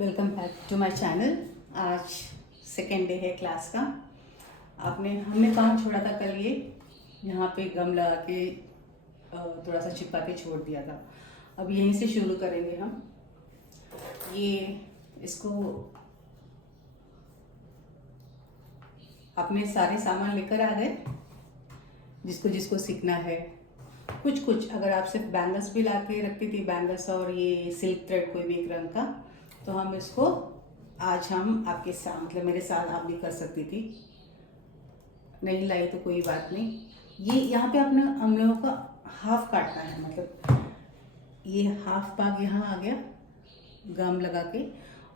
Welcome back to my channel. आज second day है class का। हमने काम छोड़ा था कल ये यहाँ पे गम लगा के थोड़ा सा चिपका के छोड़ दिया था। अब यहीं से शुरू करेंगे हम। ये इसको अपने सारे सामान लेकर आ गए, जिसको जिसको सीखना है। कुछ कुछ अगर आप सिर्फ बैंगल्स भी ला के रखती थी, बैंगल्स और ये सिल्क थ्रेड कोई भी एक रंग का, तो हम इसको आज हम आपके साथ मतलब मेरे साथ आप भी कर सकती थी। नहीं लाई तो कोई बात नहीं। ये यहाँ पे आपने हम लोगों का हाफ काटना है, मतलब ये हाफ भाग यहाँ आ गया गम लगा के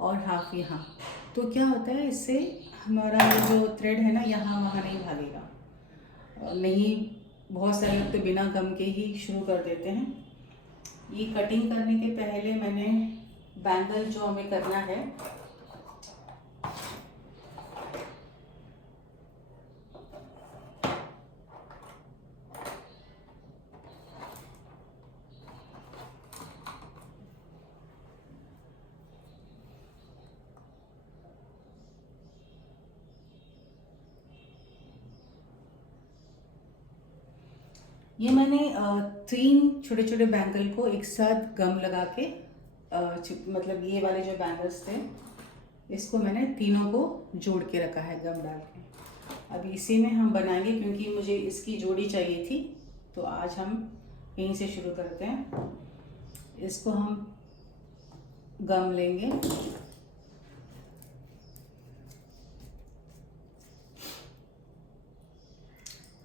और हाफ यहाँ। तो क्या होता है, इससे हमारा ये जो थ्रेड है ना यहाँ वहाँ नहीं भागेगा। नहीं, बहुत सारे लोग तो बिना गम के ही शुरू कर देते हैं। ये कटिंग करने के पहले मैंने बैंगल जो हमें करना है, ये मैंने 3 छोटे छोटे बैंगल को एक साथ गम लगा के मतलब ये वाले जो बैंगल्स थे इसको मैंने तीनों को जोड़ के रखा है गम डाल के। अब इसी में हम बनाएंगे, क्योंकि मुझे इसकी जोड़ी चाहिए थी, तो आज हम यहीं से शुरू करते हैं। इसको हम गम लेंगे,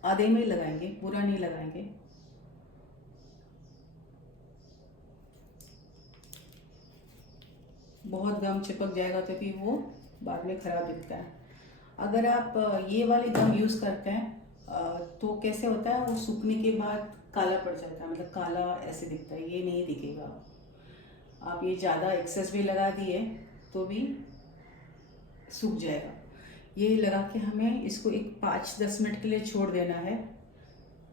आधे में ही लगाएंगे, पूरा नहीं लगाएंगे। बहुत गम चिपक जाएगा तो फिर वो बाद में ख़राब दिखता है। अगर आप ये वाले गम यूज़ करते हैं तो कैसे होता है, वो सूखने के बाद काला पड़ जाता है, मतलब काला ऐसे दिखता है, ये नहीं दिखेगा। आप ये ज़्यादा एक्सेस भी लगा दिए तो भी सूख जाएगा। ये लगा के हमें इसको एक 5-10 मिनट के लिए छोड़ देना है,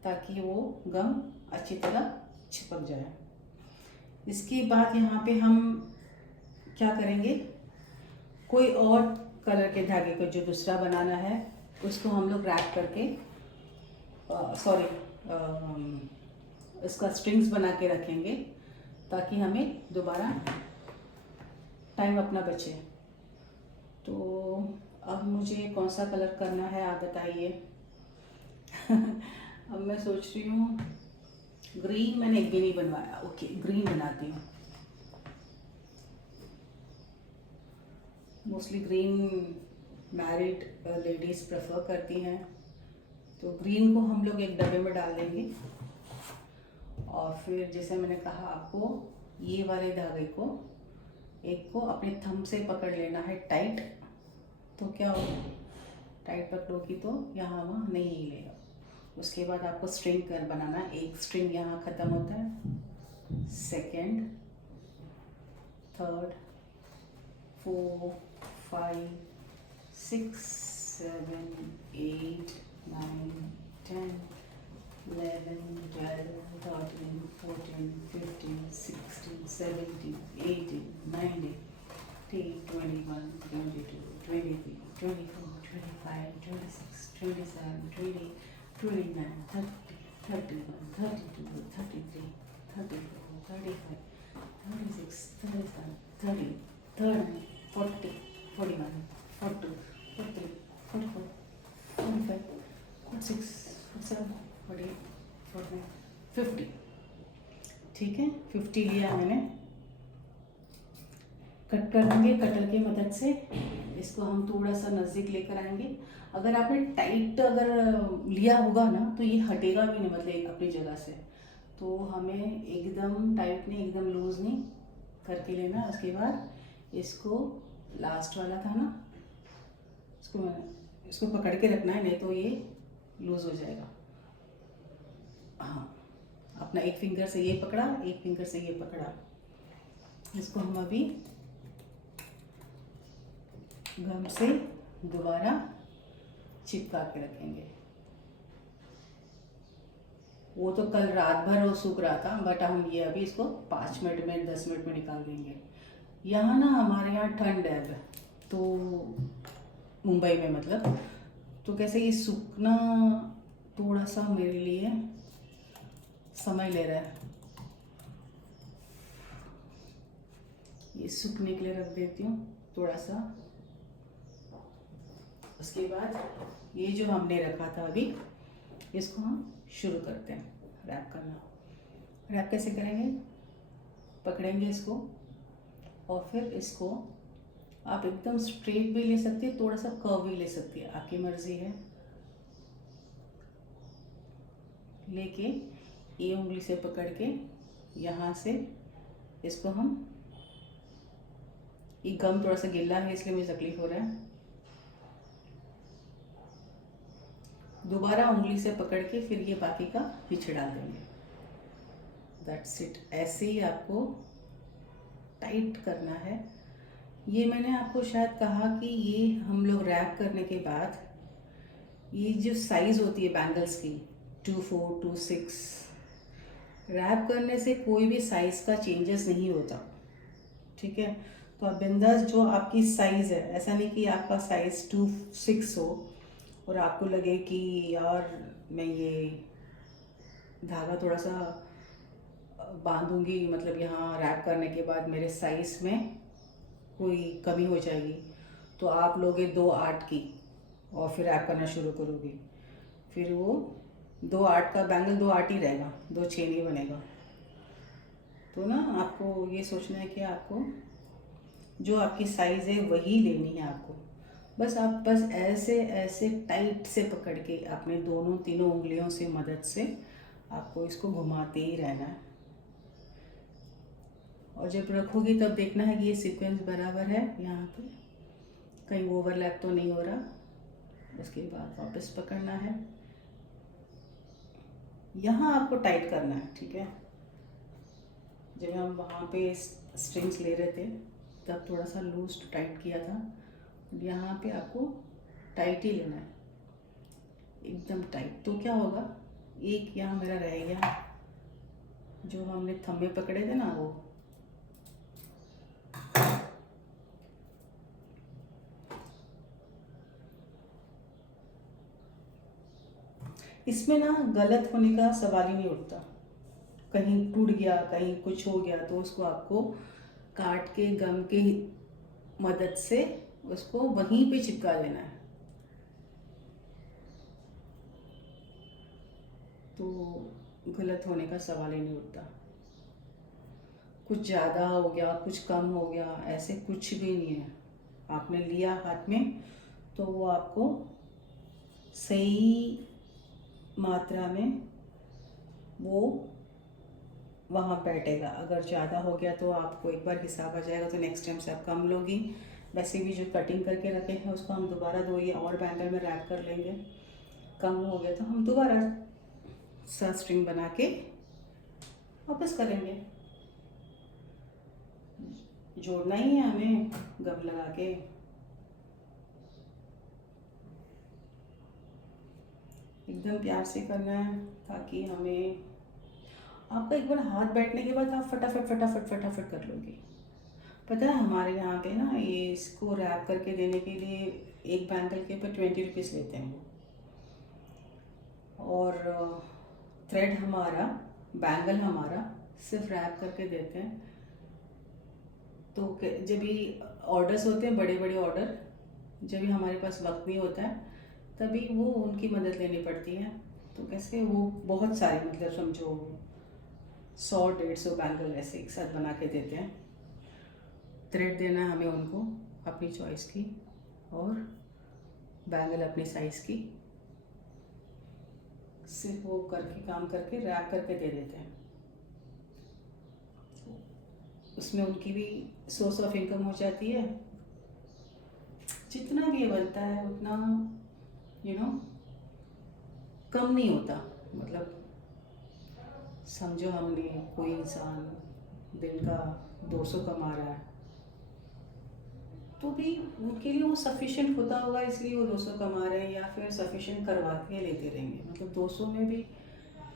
ताकि वो गम अच्छी तरह चिपक जाए। इसके बाद यहाँ पे हम क्या करेंगे, कोई और कलर के धागे को जो दूसरा बनाना है उसको हम लोग रैप करके इसका स्ट्रिंग्स बना के रखेंगे, ताकि हमें दोबारा टाइम अपना बचे। तो अब मुझे कौन सा कलर करना है आप बताइए। अब मैं सोच रही हूँ ग्रीन, मैंने एक भी नहीं बनवाया, ओके ग्रीन बनाती हूँ। Mostly green married ladies prefer करती हैं, तो ग्रीन को हम लोग एक डब्बे में डाल देंगे। और फिर जैसे मैंने कहा आपको, ये वाले धागे को एक को अपने थंब से पकड़ लेना है टाइट। तो क्या होगा, टाइट पकड़ोगी तो यहाँ वहाँ नहीं हिलेगा। उसके बाद आपको स्ट्रिंग कर बनाना, एक स्ट्रिंग यहाँ ख़त्म होता है, सेकेंड, थर्ड, 4, 5, 6, 7, 8, 9, 10, 11, 12, 13, 14, 15, 16, 17, 18, 19, 21, 22, 23, 24, 25, 26, 27, 28, 29, 30, 31, 32, 33, 34, 35, 36, 37, 38, 39, 40, 41, 42, 43, 44, 45, 46, 47, 48, 49, 50। ठीक है, 50 लिया मैंने। कट कर देंगे कटर की मदद से। इसको हम थोड़ा सा नज़दीक लेकर आएंगे। अगर आपने टाइट अगर लिया होगा ना तो ये हटेगा भी नहीं, मतलब अपनी जगह से। तो हमें एकदम टाइट नहीं, एकदम लूज़ नहीं करके लेना। उसके बाद इसको लास्ट वाला था ना, इसको पकड़ के रखना है, नहीं तो ये लूज़ हो जाएगा। हाँ, अपना एक फिंगर से ये पकड़ा, एक फिंगर से ये पकड़ा। इसको हम अभी गम से दोबारा चिपका के रखेंगे। वो तो कल रात भर वो सूख रहा था, बट हम ये अभी इसको 5 मिनट में 10 मिनट में निकाल देंगे। यहाँ ना हमारे यहाँ ठंड है, तो मुंबई में मतलब, तो कैसे ये सूखना थोड़ा सा मेरे लिए समय ले रहा है। ये सूखने के लिए रख देती हूँ थोड़ा सा। उसके बाद ये जो हमने रखा था अभी, इसको हम शुरू करते हैं रैप करना। रैप कैसे करेंगे? पकड़ेंगे इसको और फिर इसको आप एकदम स्ट्रेट भी ले सकते हैं, थोड़ा सा कर्व भी ले सकती है, आपकी मर्जी है। लेके ये उंगली से पकड़ के यहाँ से इसको हम, ये गम थोड़ा सा गिल्ला है इसलिए मुझे तकलीफ हो रहा है। दोबारा उंगली से पकड़ के फिर ये बाकी का पीछे डाल देंगे। That's it. ऐसे ही आपको टाइट करना है। ये मैंने आपको शायद कहा कि ये हम लोग रैप करने के बाद ये जो साइज़ होती है बैंगल्स की 2-4, 2-6, रैप करने से कोई भी साइज़ का चेंजेस नहीं होता, ठीक है। तो आप बिंदास जो आपकी साइज़ है, ऐसा नहीं कि आपका साइज़ 2-6 हो और आपको लगे कि यार मैं ये धागा थोड़ा सा बांधूंगी, मतलब यहाँ रैप करने के बाद मेरे साइज़ में कोई कमी हो जाएगी, तो आप लोगे 2-8 की और फिर रैप करना शुरू करोगी, फिर वो 2-8 का बैंगल 2-8 ही रहेगा, 2-6 नहीं बनेगा। तो ना आपको ये सोचना है कि आपको जो आपकी साइज़ है वही लेनी है आपको। बस ऐसे ऐसे टाइट से पकड़ के अपने दोनों तीनों उंगलियों से मदद से आपको इसको घुमाते ही रहना है। और जब रखोगी तब देखना है कि ये सीक्वेंस बराबर है, यहाँ पे कहीं ओवरलैप तो नहीं हो रहा। उसके बाद वापस पकड़ना है, यहाँ आपको टाइट करना है, ठीक है। जब हम वहाँ पे स्ट्रिंग्स ले रहे थे तब थोड़ा सा लूज टाइट किया था, यहाँ पे आपको टाइट ही लेना है, एकदम टाइट। तो क्या होगा, एक यहाँ मेरा रह गया, जो हमने थंब में पकड़े थे ना वो, इसमें ना गलत होने का सवाल ही नहीं उठता। कहीं टूट गया, कहीं कुछ हो गया, तो उसको आपको काट के गम के मदद से उसको वहीं पे चिपका देना है। तो गलत होने का सवाल ही नहीं उठता। कुछ ज़्यादा हो गया, कुछ कम हो गया, ऐसे कुछ भी नहीं है। आपने लिया हाथ में तो वो आपको सही मात्रा में वो वहाँ बैठेगा। अगर ज़्यादा हो गया तो आपको एक बार हिसाब आ जाएगा, तो नेक्स्ट टाइम से आप कम लोगी। वैसे भी जो कटिंग करके रखे हैं उसको हम दोबारा 2 या और बैंगल में रैप कर लेंगे। कम हो गया तो हम दोबारा स्ट्रिंग बना के वापस करेंगे। जोड़ना ही है हमें गम लगा के। एकदम प्यार से करना है ताकि हमें, आपका एक बार हाथ बैठने के बाद आप फटाफट फटाफट फटाफट कर लोगे। पता है हमारे यहाँ पे ना ये इसको रैप करके देने के लिए एक बैंगल के ऊपर 20 रुपीज़ लेते हैं वो, और थ्रेड हमारा, बैंगल हमारा सिर्फ रैप करके देते हैं। तो जब भी ऑर्डर्स होते हैं बड़े बड़े ऑर्डर, जब भी हमारे पास वक्त नहीं होता है तभी वो उनकी मदद लेनी पड़ती है। तो कैसे वो बहुत सारे, मतलब समझो 100-150 बैंगल ऐसे एक साथ बना के देते हैं। थ्रेड देना है हमें उनको अपनी चॉइस की, और बैंगल अपनी साइज़ की, सिर्फ वो करके काम करके रैप करके दे देते हैं। उसमें उनकी भी सोर्स ऑफ इनकम हो जाती है। जितना भी बनता है उतना कम नहीं होता। मतलब समझो हमने, कोई इंसान दिन का 200 कमा रहा है, तो भी उनके लिए वो सफिशिएंट होता होगा, इसलिए वो 200 कमा रहे हैं, या फिर सफिशिएंट करवा के लेते रहेंगे। मतलब 200 में भी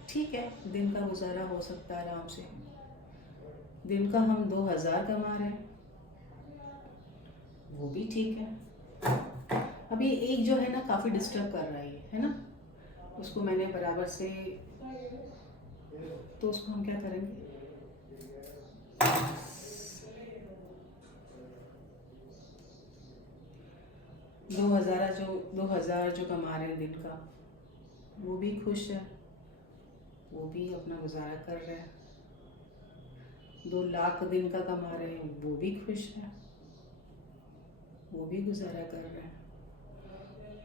ठीक है, दिन का गुजारा हो सकता है आराम से। दिन का हम 2000 कमा रहे हैं, वो भी ठीक है। अभी एक जो है ना काफ़ी डिस्टर्ब कर रहा है ना, उसको मैंने बराबर से, तो उसको हम क्या करेंगे, 2000 जो कमा रहे हैं दिन का, वो भी खुश है, वो भी अपना गुजारा कर रहे हैं। 2 लाख दिन का कमा रहे हैं, वो भी खुश है, वो भी गुजारा कर रहे हैं।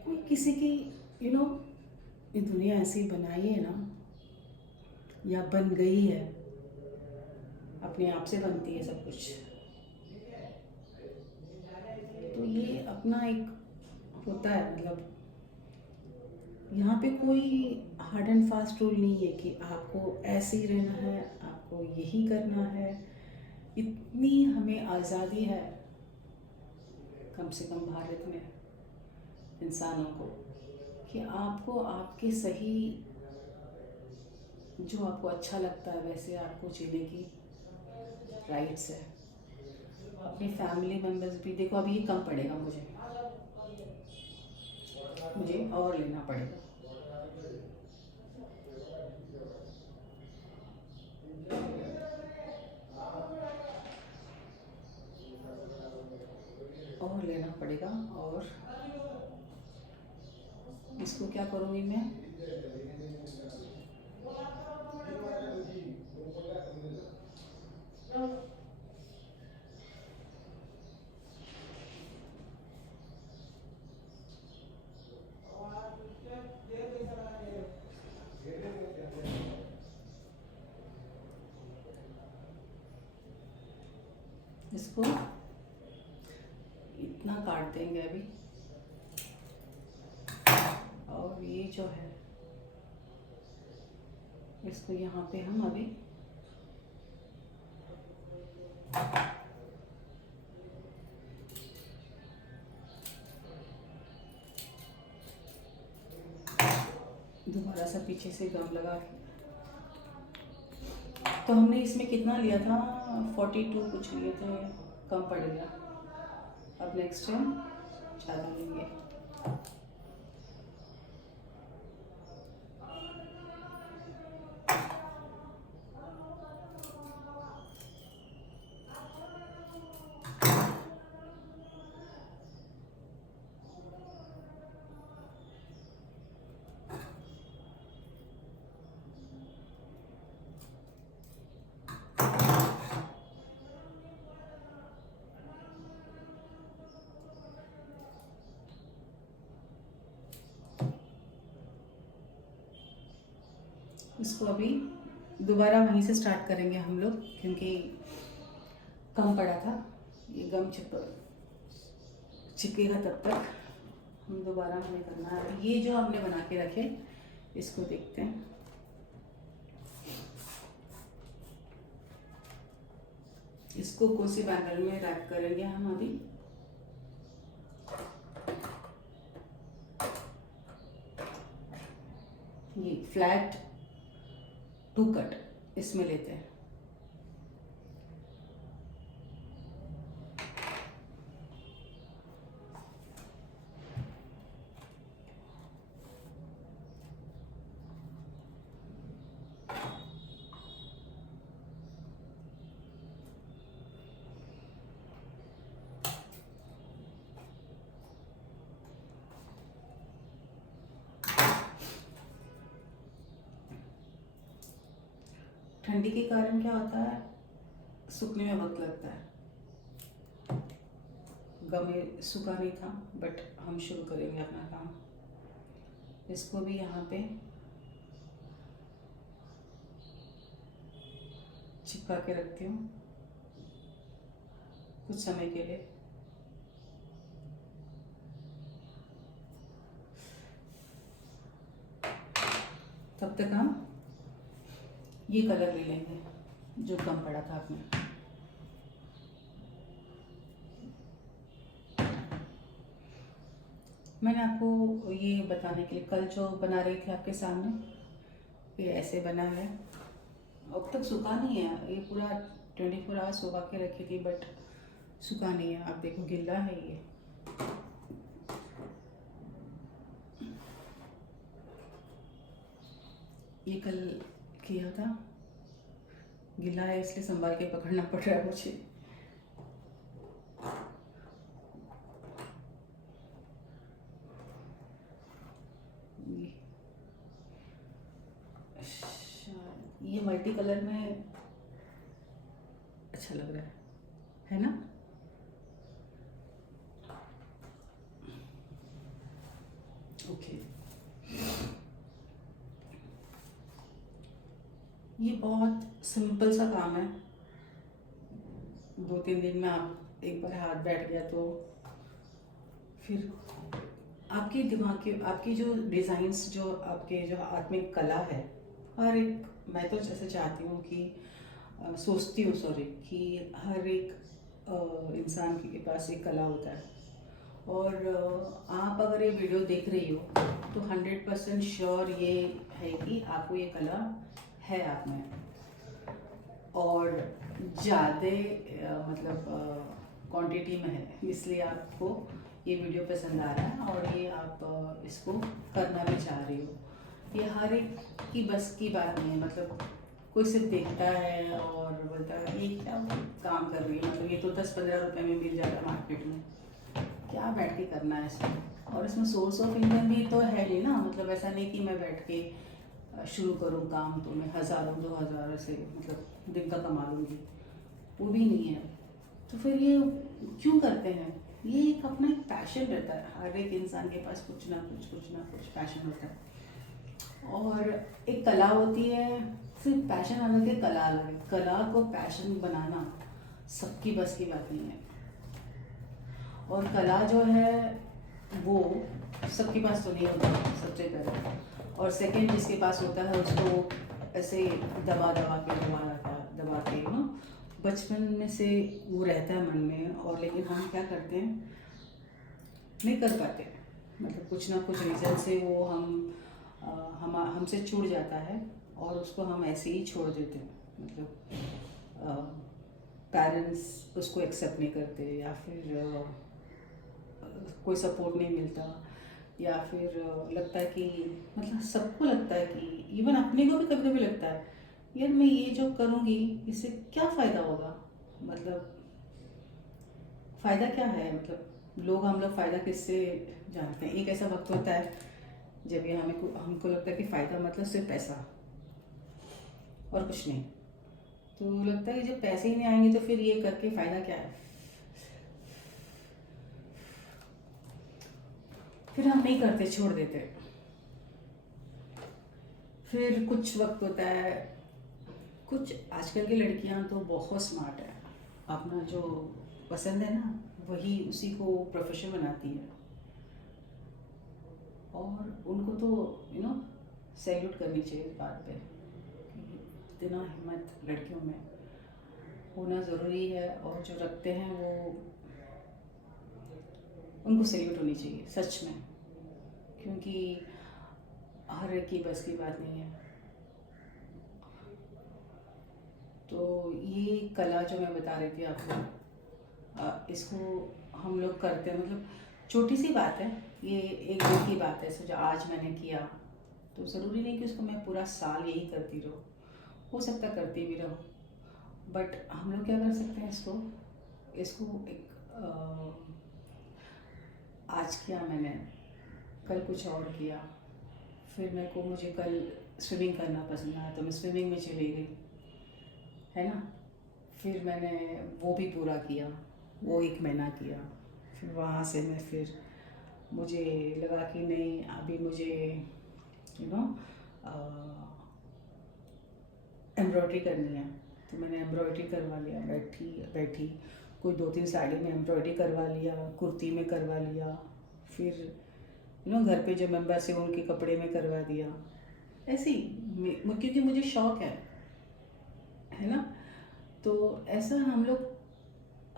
कोई किसी की यू नो ये दुनिया ऐसी बनाई है ना, या बन गई है, अपने आप से बनती है सब कुछ। तो ये अपना एक होता है, मतलब यहाँ पे कोई हार्ड एंड फास्ट रूल नहीं है कि आपको ऐसे ही रहना है, आपको यही करना है। इतनी हमें आज़ादी है कम से कम भारत में इंसानों को, कि आपको आपके सही, जो आपको अच्छा लगता है वैसे आपको जीने की राइट्स है। अपने फैमिली मेम्बर्स भी देखो, अभी ये कम पड़ेगा मुझे और लेना पड़ेगा। और लेना पड़ेगा, और इसको क्या करूँगी मैं, इसको इतना काट देंगे अभी। और ये जो है इसको यहाँ पे हम अभी दोबारा सा पीछे से गम लगा के, तो हमने इसमें कितना लिया था, 42 कुछ लिए थे, कम पड़ गया। अब नेक्स्ट टाइम ज़्यादा लेंगे। इसको अभी दोबारा वहीं से स्टार्ट करेंगे हम लोग, क्योंकि कम पड़ा था। ये गम चिपकेगा तब तक हम दोबारा हमें करना है। ये जो हमने बना के रखे, इसको देखते हैं। इसको कौन सी बैंगल में रैप करेंगे हम अभी। ये फ्लैट 2 कट इसमें लेते हैं। ठंडी के कारण क्या होता है, सूखने में वक्त लगता है। गम सूखा नहीं था, बट हम शुरू करेंगे अपना काम। इसको भी यहाँ पे चिपका के रखती हूँ कुछ समय के लिए। तब तक हम ये कलर ले लेंगे जो कम पड़ा था अपने। मैंने आपको ये बताने के लिए, कल जो बना रही थी आपके सामने, ये ऐसे बना है। अब तक सूखा नहीं है, ये पूरा 24 आवर्स सुखा के रखी थी, बट सूखा नहीं है, आप देखो गीला है ये कल किया था, गीला है इसलिए संभाल के पकड़ना पड़ रहा है मुझे। ये मल्टी कलर में अच्छा लग रहा है ना? ओके, ये बहुत सिंपल सा काम है, 2-3 दिन में आप एक बार हाथ बैठ गया तो फिर आपके दिमाग के, आपकी जो डिज़ाइंस, जो आपके जो हाथ में कला है, हर एक, मैं तो जैसे चाहती हूँ कि सोचती हूँ सॉरी, कि हर एक इंसान के पास एक कला होता है। और आप अगर ये वीडियो देख रही हो तो 100% श्योर ये है कि आपको ये कला है आप में, और ज़्यादा मतलब क्वांटिटी में है, इसलिए आपको ये वीडियो पसंद आ रहा है और ये आप इसको करना भी चाह रही हो। ये हर एक की बस की बात नहीं है, मतलब कोई सिर्फ देखता है और बोलता है ये क्या काम कर रही है, मतलब ये तो 10-15 रुपए में मिल जाएगा मार्केट में, क्या बैठ के करना है इसमें। और इसमें सोर्स ऑफ इनकम भी तो है नहीं ना, मतलब ऐसा नहीं कि मैं बैठ के शुरू करूँ काम तो मैं 1000-2000 से मतलब दिन का कमा लूँगी, वो भी नहीं है। तो फिर ये क्यों करते हैं? ये एक अपना एक पैशन रहता है, हर एक इंसान के पास कुछ ना कुछ पैशन होता है। और एक कला होती है, सिर्फ पैशन अलग है, कला अलग है। कला को पैशन बनाना सबकी बस की बात नहीं है, और कला जो है वो सबके पास तो नहीं होता सबसे पहले, और सेकंड जिसके पास होता है उसको ऐसे दबा के ना, बचपन में से वो रहता है मन में, और लेकिन हम क्या करते हैं, नहीं कर पाते, मतलब कुछ ना कुछ रीज़न से वो हमसे छूट जाता है और उसको हम ऐसे ही छोड़ देते हैं, मतलब पेरेंट्स उसको एक्सेप्ट नहीं करते, या फिर कोई सपोर्ट नहीं मिलता, या फिर लगता है कि, मतलब सबको लगता है कि, इवन अपने को भी कभी कभी लगता है यार मैं ये जो करूँगी इससे क्या फ़ायदा होगा, मतलब फ़ायदा क्या है, मतलब हम लोग फ़ायदा किससे जानते हैं। एक ऐसा वक्त होता है जब ये हमको लगता है कि फ़ायदा मतलब सिर्फ पैसा और कुछ नहीं, तो लगता है कि जब पैसे ही नहीं आएंगे तो फिर ये करके फ़ायदा क्या है, फिर हम नहीं करते, छोड़ देते। फिर कुछ वक्त होता है, कुछ आजकल की लड़कियां तो बहुत स्मार्ट है, अपना जो पसंद है ना वही उसी को प्रोफेशन बनाती है, और उनको तो सैल्यूट करनी चाहिए इस बात पे, इतना हिम्मत लड़कियों में होना ज़रूरी है, और जो रखते हैं वो उनको सैल्यूट होनी चाहिए सच में, क्योंकि हर एक की बस की बात नहीं है। तो ये कला जो मैं बता रही थी आपको, इसको हम लोग करते हैं, मतलब छोटी सी बात है, ये एक दिन की बात है, जो आज मैंने किया, तो ज़रूरी नहीं कि उसको मैं पूरा साल यही करती रहूँ, हो सकता करती भी रहूँ, बट हम लोग क्या कर सकते हैं, इसको एक आज किया मैंने, कल कुछ और किया, फिर मुझे कल स्विमिंग करना पसंद आया तो मैं स्विमिंग में चली गई, है ना, फिर मैंने वो भी पूरा किया, वो 1 महीना किया, फिर वहाँ से मैं फिर मुझे लगा कि नहीं अभी मुझे एम्ब्रॉयडरी करनी है, तो मैंने एम्ब्रॉयडरी करवा लिया, बैठी कोई 2-3 साड़ी में एम्ब्रॉयडरी करवा लिया, कुर्ती में करवा लिया, फिर घर पे जो मेम्बर्स हैं उनके कपड़े में करवा दिया, ऐसे ही क्योंकि मुझे शौक़ है ना। तो ऐसा हम लोग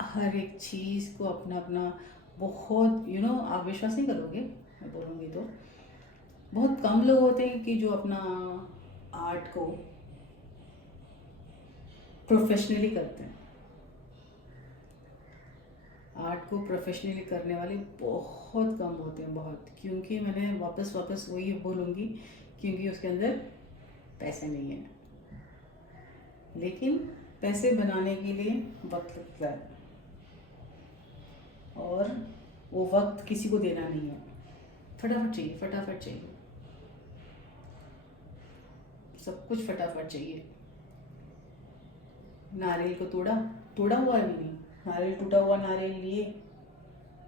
हर एक चीज़ को अपना अपना बहुत आप विश्वास नहीं करोगे, मैं बोलूँगी तो बहुत कम लोग होते हैं कि जो अपना आर्ट को प्रोफेशनली करते हैं, आर्ट को प्रोफेशनली करने वाले बहुत कम होते हैं, बहुत। क्योंकि मैंने वापस वापस वही बोलूँगी, क्योंकि उसके अंदर पैसे नहीं है। लेकिन पैसे बनाने के लिए वक्त लगता है, और वो वक्त किसी को देना नहीं है। फटाफट चाहिए, फटाफट चाहिए, सब कुछ फटाफट चाहिए। नारियल को तोड़ा, तोड़ा हुआ भी नहीं, नारियल टूटा हुआ नारियल लिए,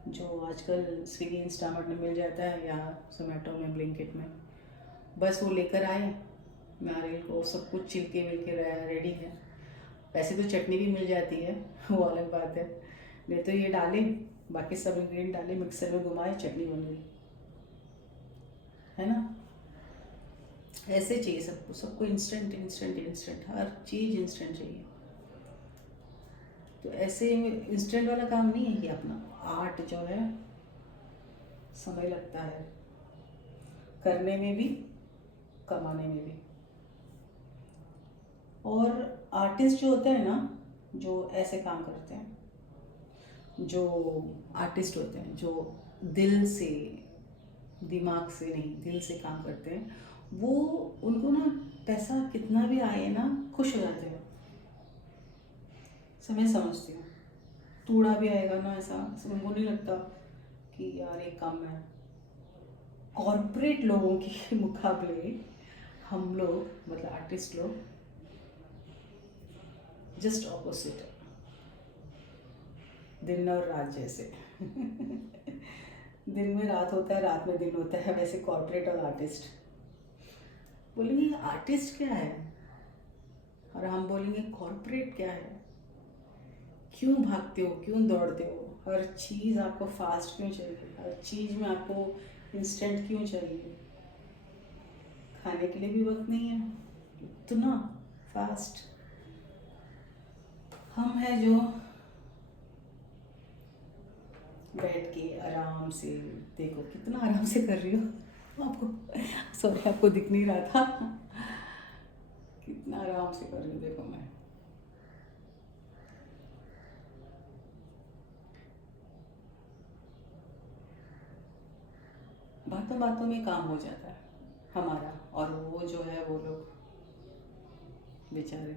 जो आजकल स्विगी इंस्टामार्ट में मिल जाता है या जोमेटो में, ब्लिंकिट में, बस वो लेकर आए नारियल को, सब कुछ छिलके मिलके रेडी है। वैसे तो चटनी भी मिल जाती है, वो अलग बात है। नहीं तो ये डाले, बाकी सब इंग्रेडिएंट डाले, मिक्सर में घुमाए, चटनी बन गई, है ना। ऐसे चाहिए सबको, सबको इंस्टेंट इंस्टेंट इंस्टेंट, हर चीज़ इंस्टेंट चाहिए। तो ऐसे इंस्टेंट वाला काम नहीं है ये अपना। आर्ट जो है समय लगता है करने में भी, कमाने में भी। और आर्टिस्ट जो होते हैं ना, जो ऐसे काम करते हैं, जो आर्टिस्ट होते हैं, जो दिल से, दिमाग से नहीं, दिल से काम करते हैं, वो, उनको ना पैसा कितना भी आए ना, खुश हो जाते हैं। मैं समझती हूँ, थोड़ा भी आएगा ना, ऐसा उनको नहीं लगता कि यार ये कम है। कॉर्पोरेट लोगों के मुकाबले हम लोग, मतलब आर्टिस्ट लोग, जस्ट ऑपोजिट, दिन और रात जैसे। दिन में रात होता है, रात में दिन होता है, वैसे कॉर्पोरेट और आर्टिस्ट। बोलेंगे आर्टिस्ट क्या है, और हम बोलेंगे कॉर्पोरेट क्या है। क्यों भागते हो, क्यों दौड़ते हो, हर चीज़ आपको फास्ट क्यों चाहिए, हर चीज़ में आपको इंस्टेंट क्यों चाहिए। खाने के लिए भी वक्त नहीं है, इतना फास्ट। हम हैं जो बैठ के आराम से, देखो कितना आराम से कर रही हो, आपको, सॉरी आपको दिख नहीं रहा था, कितना आराम से कर रही हूँ, देखो मैं। बातों बातों में काम हो जाता है हमारा, और वो जो है, वो लोग बेचारे,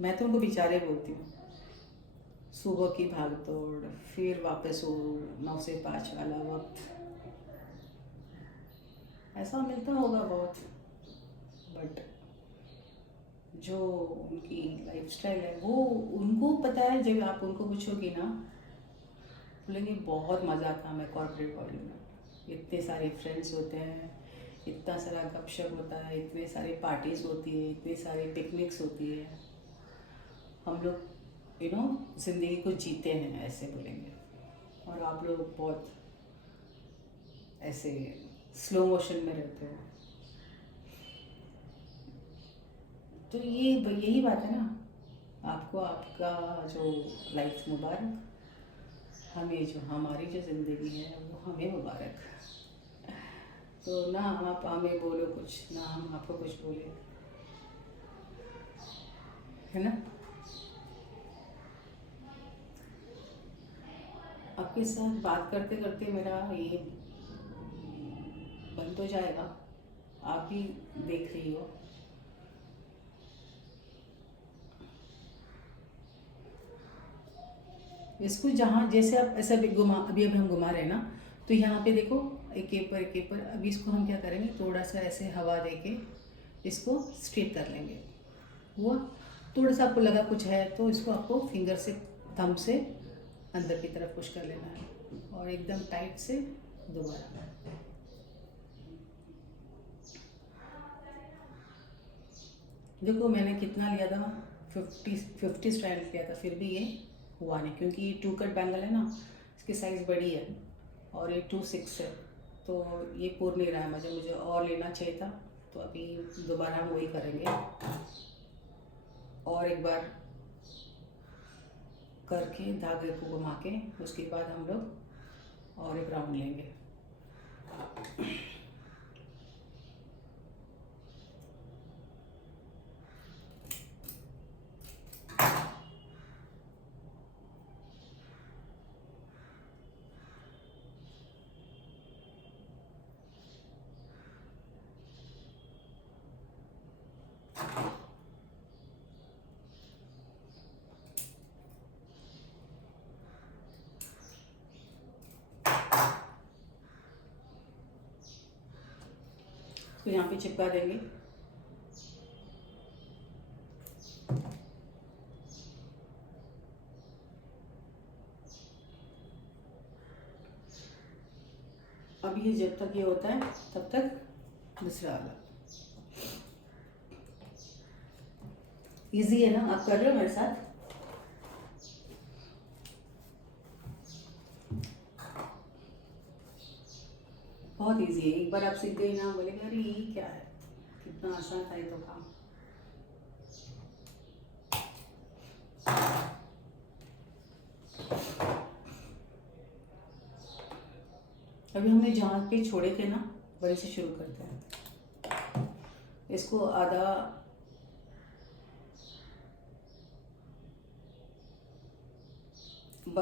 मैं तो उनको बेचारे बोलती हूँ। सुबह की भाग दौड़, फिर वापस वो 9 से 5 वाला वक्त, ऐसा मिलता होगा बहुत। बट जो उनकी लाइफस्टाइल है, वो उनको पता है। जब आप उनको पूछोगे ना, बोलेंगे बहुत मज़ा आता है हमें कॉर्पोरेट वर्ल्ड में, इतने सारे फ्रेंड्स होते हैं, इतना सारा गपशप होता है, इतने सारे पार्टीज होती है, इतने सारे पिकनिक्स होती है, हम लोग ज़िंदगी को जीते हैं, ऐसे बोलेंगे। और आप लोग बहुत ऐसे स्लो मोशन में रहते हो। तो ये यही बात है ना, आपको आपका जो लाइफ मुबारक, हमें जो हमारी जो ज़िंदगी है वो हमें मुबारक। तो ना आप हमें बोलो कुछ, ना हम आपको कुछ बोले, है ना। आपके साथ बात करते करते मेरा ये बन तो जाएगा, आप भी देख रही हो। इसको जहाँ जैसे आप ऐसा भी घुमा, अभी हम घुमा रहे हैं ना, तो यहाँ पे देखो, एक एक पर अभी इसको हम क्या करेंगे, थोड़ा सा ऐसे हवा दे के इसको स्ट्रेट कर लेंगे। हुआ, थोड़ा सा आपको लगा कुछ है तो इसको आपको फिंगर से, थंब से अंदर की तरफ पुश कर लेना है, और एकदम टाइट से दोबारा। देखो मैंने कितना लिया था, 50 स्ट्रैंड लिया था, फिर भी ये हुआ नहीं, क्योंकि ये 2 कट बैंगल है ना, इसकी साइज़ बड़ी है, और ये 2 6 है, तो ये पूर नहीं रहा है मुझे और लेना चाहिए था। तो अभी दोबारा हम वही करेंगे, और एक बार करके धागे को घुमा के, उसके बाद हम लोग और एक राउंड लेंगे। तो यहाँ पे चिपका देंगे। अब ये जब तक ये होता है तब तक दूसरा वाला। इजी है ना, आप कर रहे हो मेरे साथ? बहुत इजी है, एक बार आप सीख गई ना, बोलेगा अरे ये क्या है, कितना आसान था ये तो काम। अभी हमने जहाँ पे छोड़े थे ना, बड़े से शुरू करते हैं। इसको आधा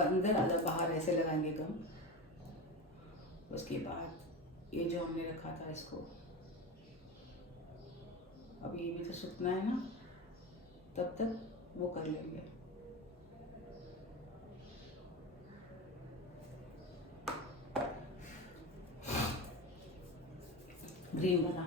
अंदर आधा बाहर ऐसे लगाएंगे गम। उसके बाद ये जो हमने रखा था इसको, अब ये भी तो सूखना है ना, तब तक वो कर लेंगे। ग्रीन वाला।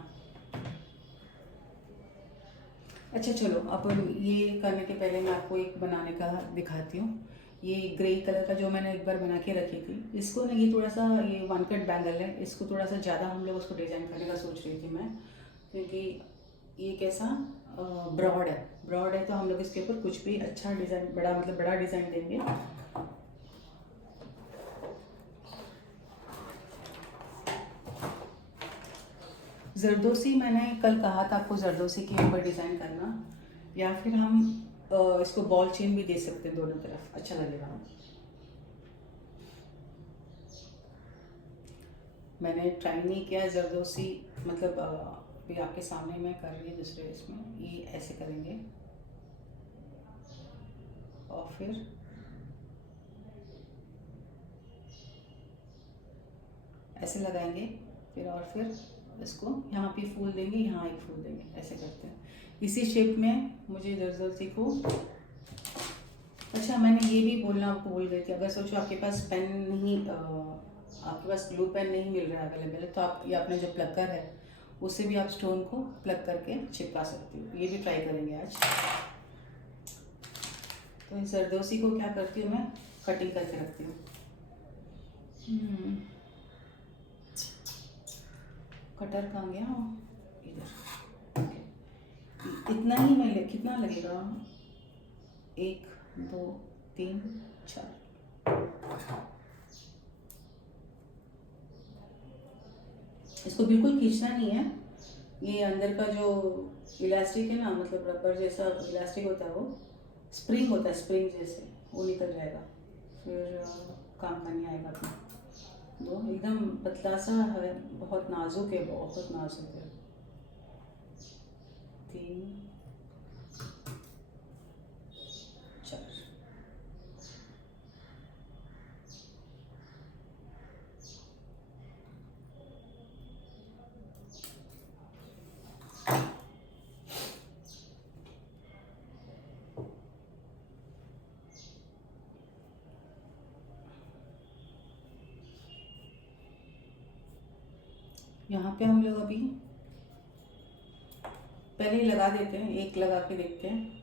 अच्छा चलो, अब ये करने के पहले मैं आपको एक बनाने का दिखाती हूँ। ये ग्रे कलर का जो मैंने एक बार बना के रखी थी, इसको ना, ये थोड़ा सा ये वन कट बैंगल है, इसको थोड़ा सा ज़्यादा हम लोग उसको डिज़ाइन करने का सोच रही थी मैं, क्योंकि ये कैसा ब्रॉड है तो हम लोग इसके ऊपर कुछ भी अच्छा डिज़ाइन, बड़ा डिज़ाइन देंगे। जरदोसी मैंने कल कहा था आपको, जरदोसी के ऊपर डिज़ाइन करना, या फिर हम इसको बॉल चेन भी दे सकते हैं दोनों तरफ, अच्छा लगेगा। मैंने ट्राई नहीं किया जरदोसी, मतलब अभी आपके सामने मैं कर रही हूँ दूसरे इसमें। ये ऐसे करेंगे और फिर ऐसे लगाएंगे, फिर और फिर इसको यहाँ पे फूल देंगे, यहाँ एक फूल देंगे, ऐसे करते हैं। इसी शेप में मुझे जरदोसी को। अच्छा, मैंने ये भी बोलना भूल गई थी, अगर सोचो आपके पास पेन नहीं, आपके पास ग्लू पेन नहीं मिल रहा है अवेलेबल, तो आप ये अपने जो प्लगर है उससे भी आप स्टोन को प्लग करके चिपका सकती हो। ये भी ट्राई करेंगे आज। तो इस जरदोसी को क्या करती हूँ मैं, कटिंग करके रखती हूँ। कटर कहाँ गया, इधर। इतना ही मैं कितना लगेगा, 1 2 3 4। इसको बिल्कुल खींचना नहीं है, ये अंदर का जो इलास्टिक है ना, मतलब रबर जैसा इलास्टिक होता है, वो स्प्रिंग होता है, स्प्रिंग जैसे, वो निकल जाएगा, फिर काम का नहीं आएगा अपना। दो एकदम पतला सा है, बहुत नाजुक है, बहुत नाजुक है। 3 4। यहाँ पे हम लोग अभी पहले ही लगा देते हैं, एक लगा के देखते हैं।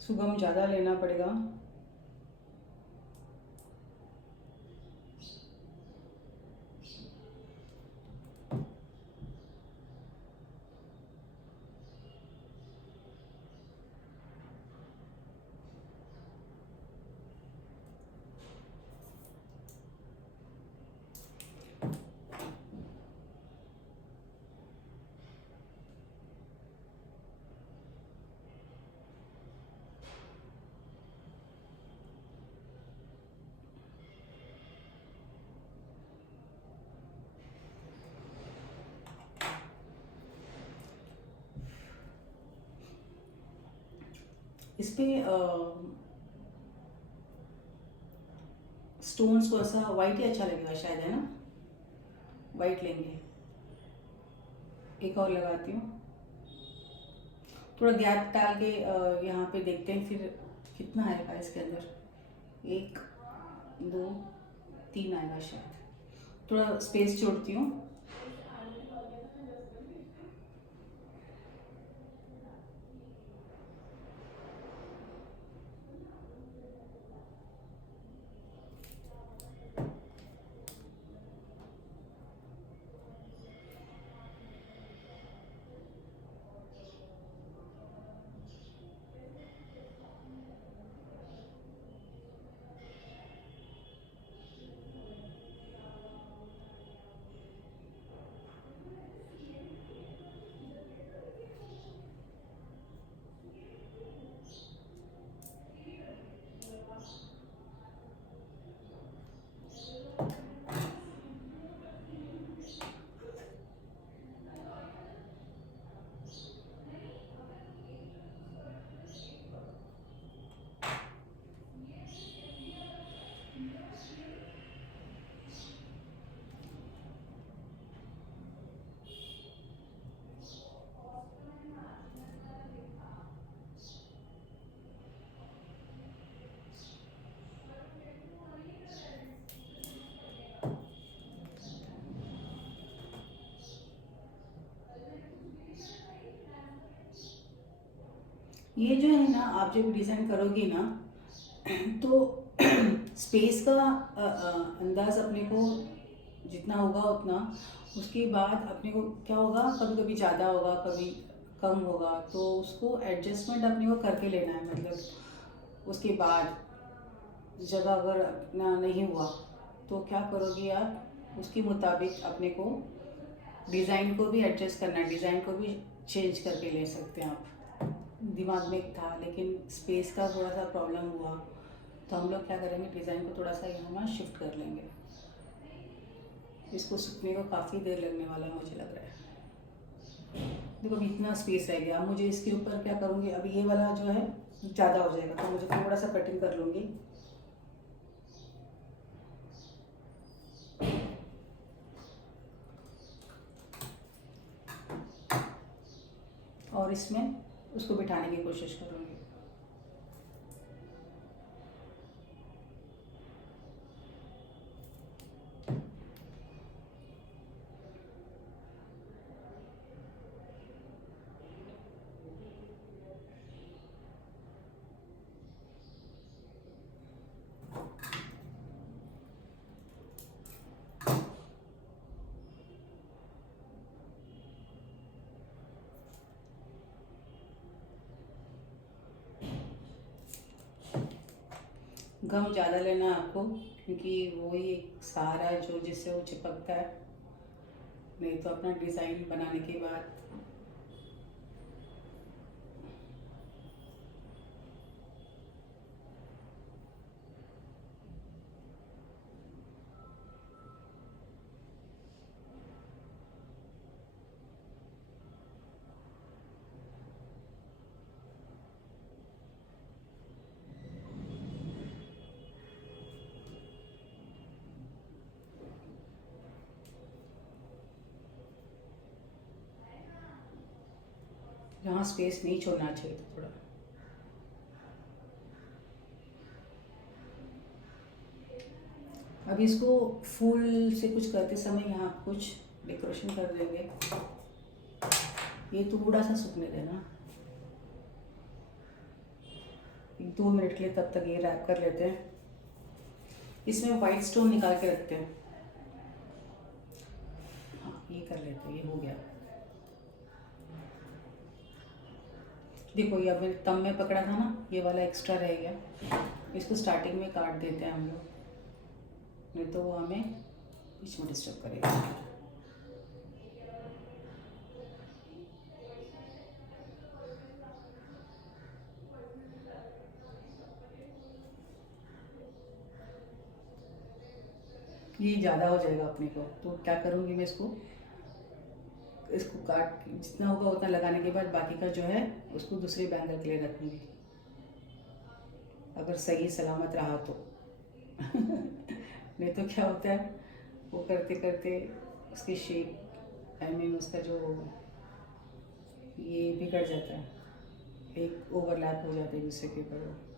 सुगम ज़्यादा लेना पड़ेगा। इस पे स्टोन्स को ऐसा वाइट ही अच्छा लगेगा शायद, है ना? वाइट लेंगे। एक और लगाती हूँ, थोड़ा गैप डाल के यहाँ पे देखते हैं फिर कितना आएगा इसके अंदर। 1 2 3 आएगा शायद, थोड़ा स्पेस छोड़ती हूँ। ये जो है ना, आप जब डिज़ाइन करोगी ना तो स्पेस का अंदाज अपने को जितना होगा उतना, उसके बाद अपने को क्या होगा, कभी कभी ज़्यादा होगा कभी कम होगा, तो उसको एडजस्टमेंट अपने को करके लेना है। मतलब उसके बाद जगह अगर अपना नहीं हुआ तो क्या करोगी आप, उसके मुताबिक अपने को डिज़ाइन को भी एडजस्ट करना है, डिज़ाइन को भी चेंज करके ले सकते हैं आप। दिमाग में था लेकिन स्पेस का थोड़ा सा प्रॉब्लम हुआ, तो हम लोग क्या करेंगे, डिज़ाइन को थोड़ा सा यहाँ शिफ्ट कर लेंगे। इसको सूखने को काफ़ी देर लगने वाला है मुझे लग रहा है। देखो अभी इतना स्पेस रह गया, मुझे इसके ऊपर क्या करूँगी, अभी ये वाला जो है ज़्यादा हो जाएगा तो मुझे थोड़ा सा कटिंग कर लूँगी। और इसमें उसको बिठाने की कोशिश करूँगी। गम ज़्यादा लेना है आपको, क्योंकि वो ही एक सहारा है जो जिससे वो चिपकता है, नहीं तो अपना डिज़ाइन बनाने के बाद जहाँ स्पेस नहीं छोड़ना चाहिए था थोड़ा। अभी इसको फूल से कुछ करते समय यहाँ कुछ डेकोरेशन कर देंगे। ये थोड़ा सा सूखने देना, 2 मिनट के लिए, तब तक ये रैप कर लेते हैं। इसमें वाइट स्टोन निकाल के रखते हैं। हाँ ये कर लेते हैं, ये हो गया। देखो ये अब मैंने तब में पकड़ा था ना, ये वाला एक्स्ट्रा रह गया, इसको स्टार्टिंग में काट देते हैं हम लोग, नहीं तो वो हमें बीच में डिस्टर्ब करेगा। ये ज़्यादा हो जाएगा अपने को, तो क्या करूँगी मैं, इसको काट जितना होगा उतना लगाने के बाद बाकी का जो है उसको दूसरे बैंगल के लिए रखूँगी। अगर सही सलामत रहा तो। नहीं तो क्या होता है, वो करते करते उसकी शेप, आई मीन उसका जो ये बिगड़ जाता है, एक ओवरलैप हो जाता है दूसरे के ऊपर।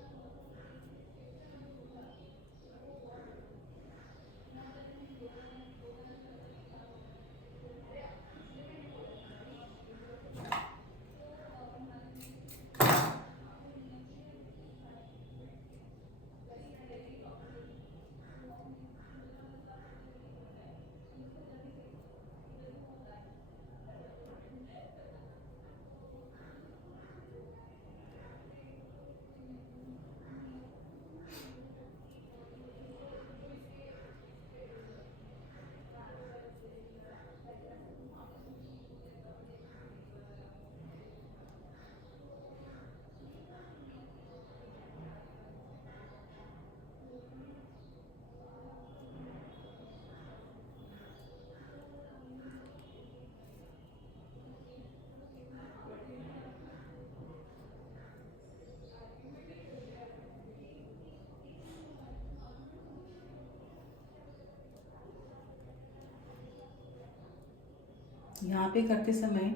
यहाँ पे करते समय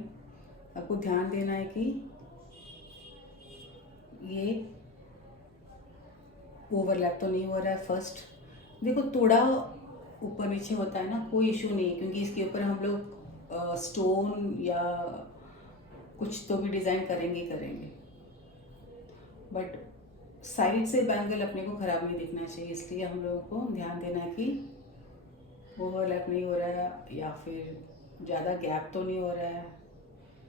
आपको ध्यान देना है कि ये ओवरलैप तो नहीं हो रहा है। फर्स्ट देखो, थोड़ा ऊपर नीचे होता है ना, कोई इशू नहीं है, क्योंकि इसके ऊपर हम लोग स्टोन या कुछ तो भी डिज़ाइन करेंगे ही करेंगे। बट साइड से बैंगल अपने को ख़राब नहीं दिखना चाहिए, इसलिए हम लोगों को ध्यान देना है कि ओवरलैप नहीं हो रहा है या फिर ज़्यादा गैप तो नहीं हो रहा है,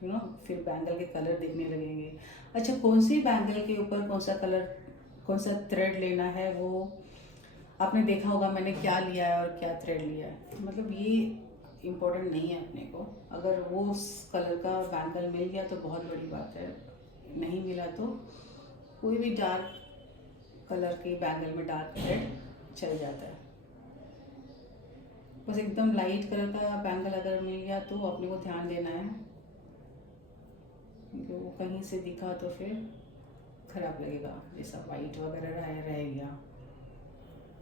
यू नो। फिर बैंगल के कलर दिखने लगेंगे। अच्छा, कौन सी बैंगल के ऊपर कौन सा कलर, कौन सा थ्रेड लेना है, वो आपने देखा होगा मैंने क्या लिया है और क्या थ्रेड लिया है। मतलब ये इम्पोर्टेंट नहीं है अपने को। अगर वो उस कलर का बैंगल मिल गया तो बहुत बड़ी बात है, नहीं मिला तो कोई भी डार्क कलर के बैंगल में डार्क थ्रेड चल जाता है। बस एकदम लाइट कलर का बैंगल अगर मिल गया तो अपने को ध्यान देना है, क्योंकि वो कहीं से दिखा तो फिर ख़राब लगेगा। जैसा वाइट वगैरह रह गया,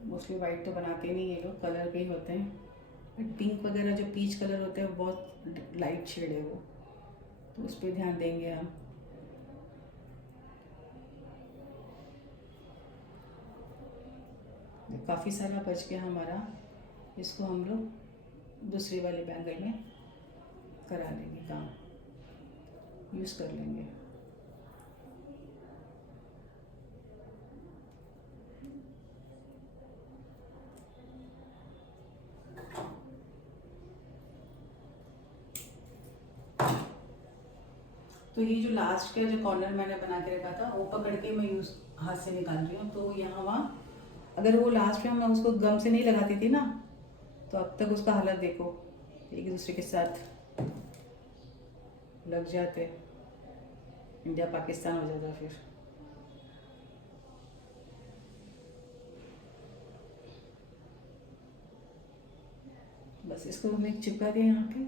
मोस्टली वाइट तो बनाते नहीं है लोग, कलर के ही होते हैं। बट पिंक वगैरह जो पीच कलर होते हैं बहुत लाइट शेड है वो, तो उस पर ध्यान देंगे हम। काफ़ी सारा बच गया हमारा, इसको हम लोग दूसरी वाली बैंगल में करा लेंगे, काम यूज़ कर लेंगे। तो ये जो लास्ट का जो कॉर्नर मैंने बना के रखा था, वो पकड़ के मैं यूज़ हाथ से निकाल रही हूँ। तो यहाँ वहाँ, अगर वो लास्ट में मैं उसको गम से नहीं लगाती थी ना, तो अब तक उसका हालत देखो, एक दूसरे के साथ लग जाते, इंडिया पाकिस्तान हो जाता फिर। बस इसको हमें चिपका दिया यहाँ पे।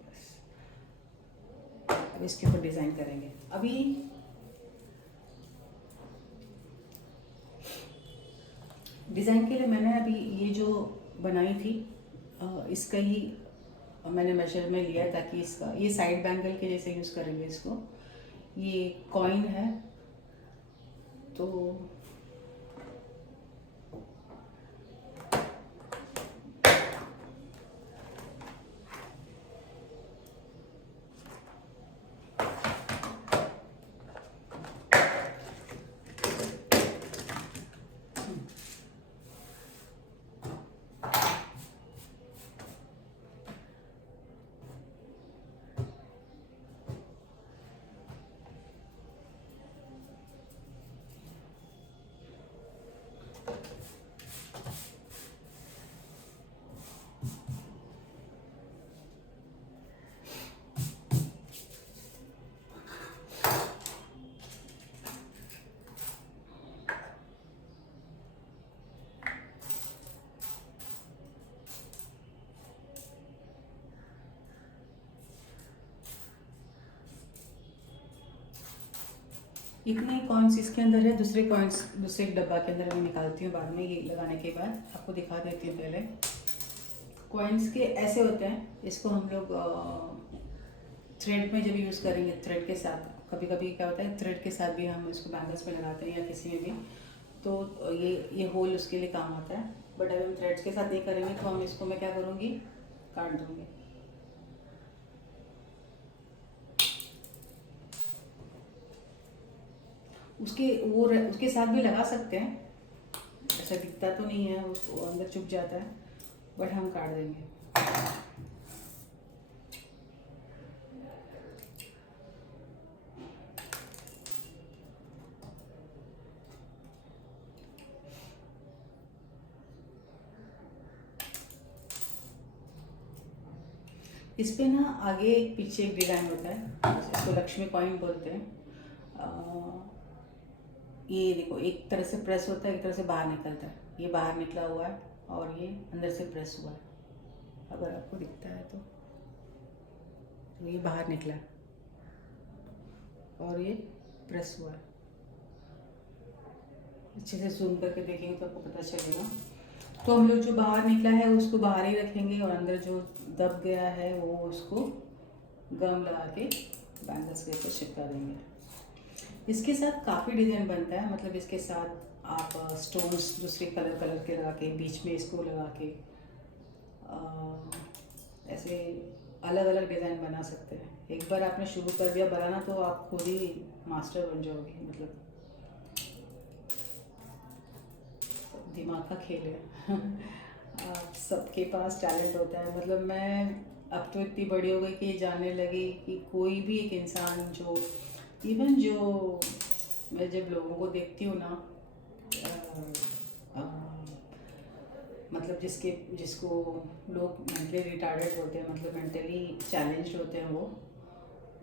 बस अब इसके ऊपर डिज़ाइन करेंगे। अभी डिज़ाइन के लिए मैंने अभी ये जो बनाई थी, इसका ही मैंने मेजर में लिया, ताकि इसका ये साइड बैंगल के जैसे यूज़ करेंगे इसको। ये कॉइन है, तो इतने कॉइन्स इसके अंदर है, दूसरे कॉइन्स दूसरे एक डब्बा के अंदर मैं निकालती हूँ बाद में, ये लगाने के बाद आपको दिखा देती हूँ। पहले कॉइन्स के ऐसे होते हैं, इसको हम लोग थ्रेड में जब यूज़ करेंगे, थ्रेड के साथ, कभी कभी क्या होता है थ्रेड के साथ भी हम इसको बैंगल्स में लगाते हैं या किसी में भी, तो ये होल उसके लिए काम आता है। बट अगर हम थ्रेड्स के साथ नहीं करेंगे तो हम इसको, मैं क्या करूँगी, काट दूँगी। उसके साथ भी लगा सकते हैं, ऐसा दिखता तो नहीं है, उसको अंदर चुप जाता है, बट हम काट देंगे। इस पे ना आगे एक पीछे एक डिज़ाइन होता है, इसको लक्ष्मी कॉइन बोलते हैं। ये देखो, एक तरह से प्रेस होता है, एक तरह से बाहर निकलता है। ये बाहर निकला हुआ है और ये अंदर से प्रेस हुआ है, अगर आपको दिखता है तो ये बाहर निकला है और ये प्रेस हुआ है। अच्छे से जूम करके देखेंगे तो आपको पता चलेगा। तो हम लोग जो बाहर निकला है उसको बाहर ही रखेंगे और अंदर जो दब गया है वो उसको गम लगा के बैंगल्स के ऊपर चिपका देंगे। इसके साथ काफ़ी डिज़ाइन बनता है, मतलब इसके साथ आप स्टोन्स दूसरे कलर के लगा के, बीच में इसको लगा के ऐसे अलग अलग डिज़ाइन बना सकते हैं। एक बार आपने शुरू कर दिया बनाना तो आप खुद ही मास्टर बन जाओगे, मतलब दिमाग का खेल है। आप सबके पास टैलेंट होता है, मतलब मैं अब तो इतनी बड़ी हो गई कि जानने लगी कि कोई भी एक इंसान जो, इवन जो मैं जब लोगों को देखती हूँ ना, मतलब जिसको लोग मेंटली रिटार्डेड होते हैं, मतलब मेंटली चैलेंज्ड होते हैं,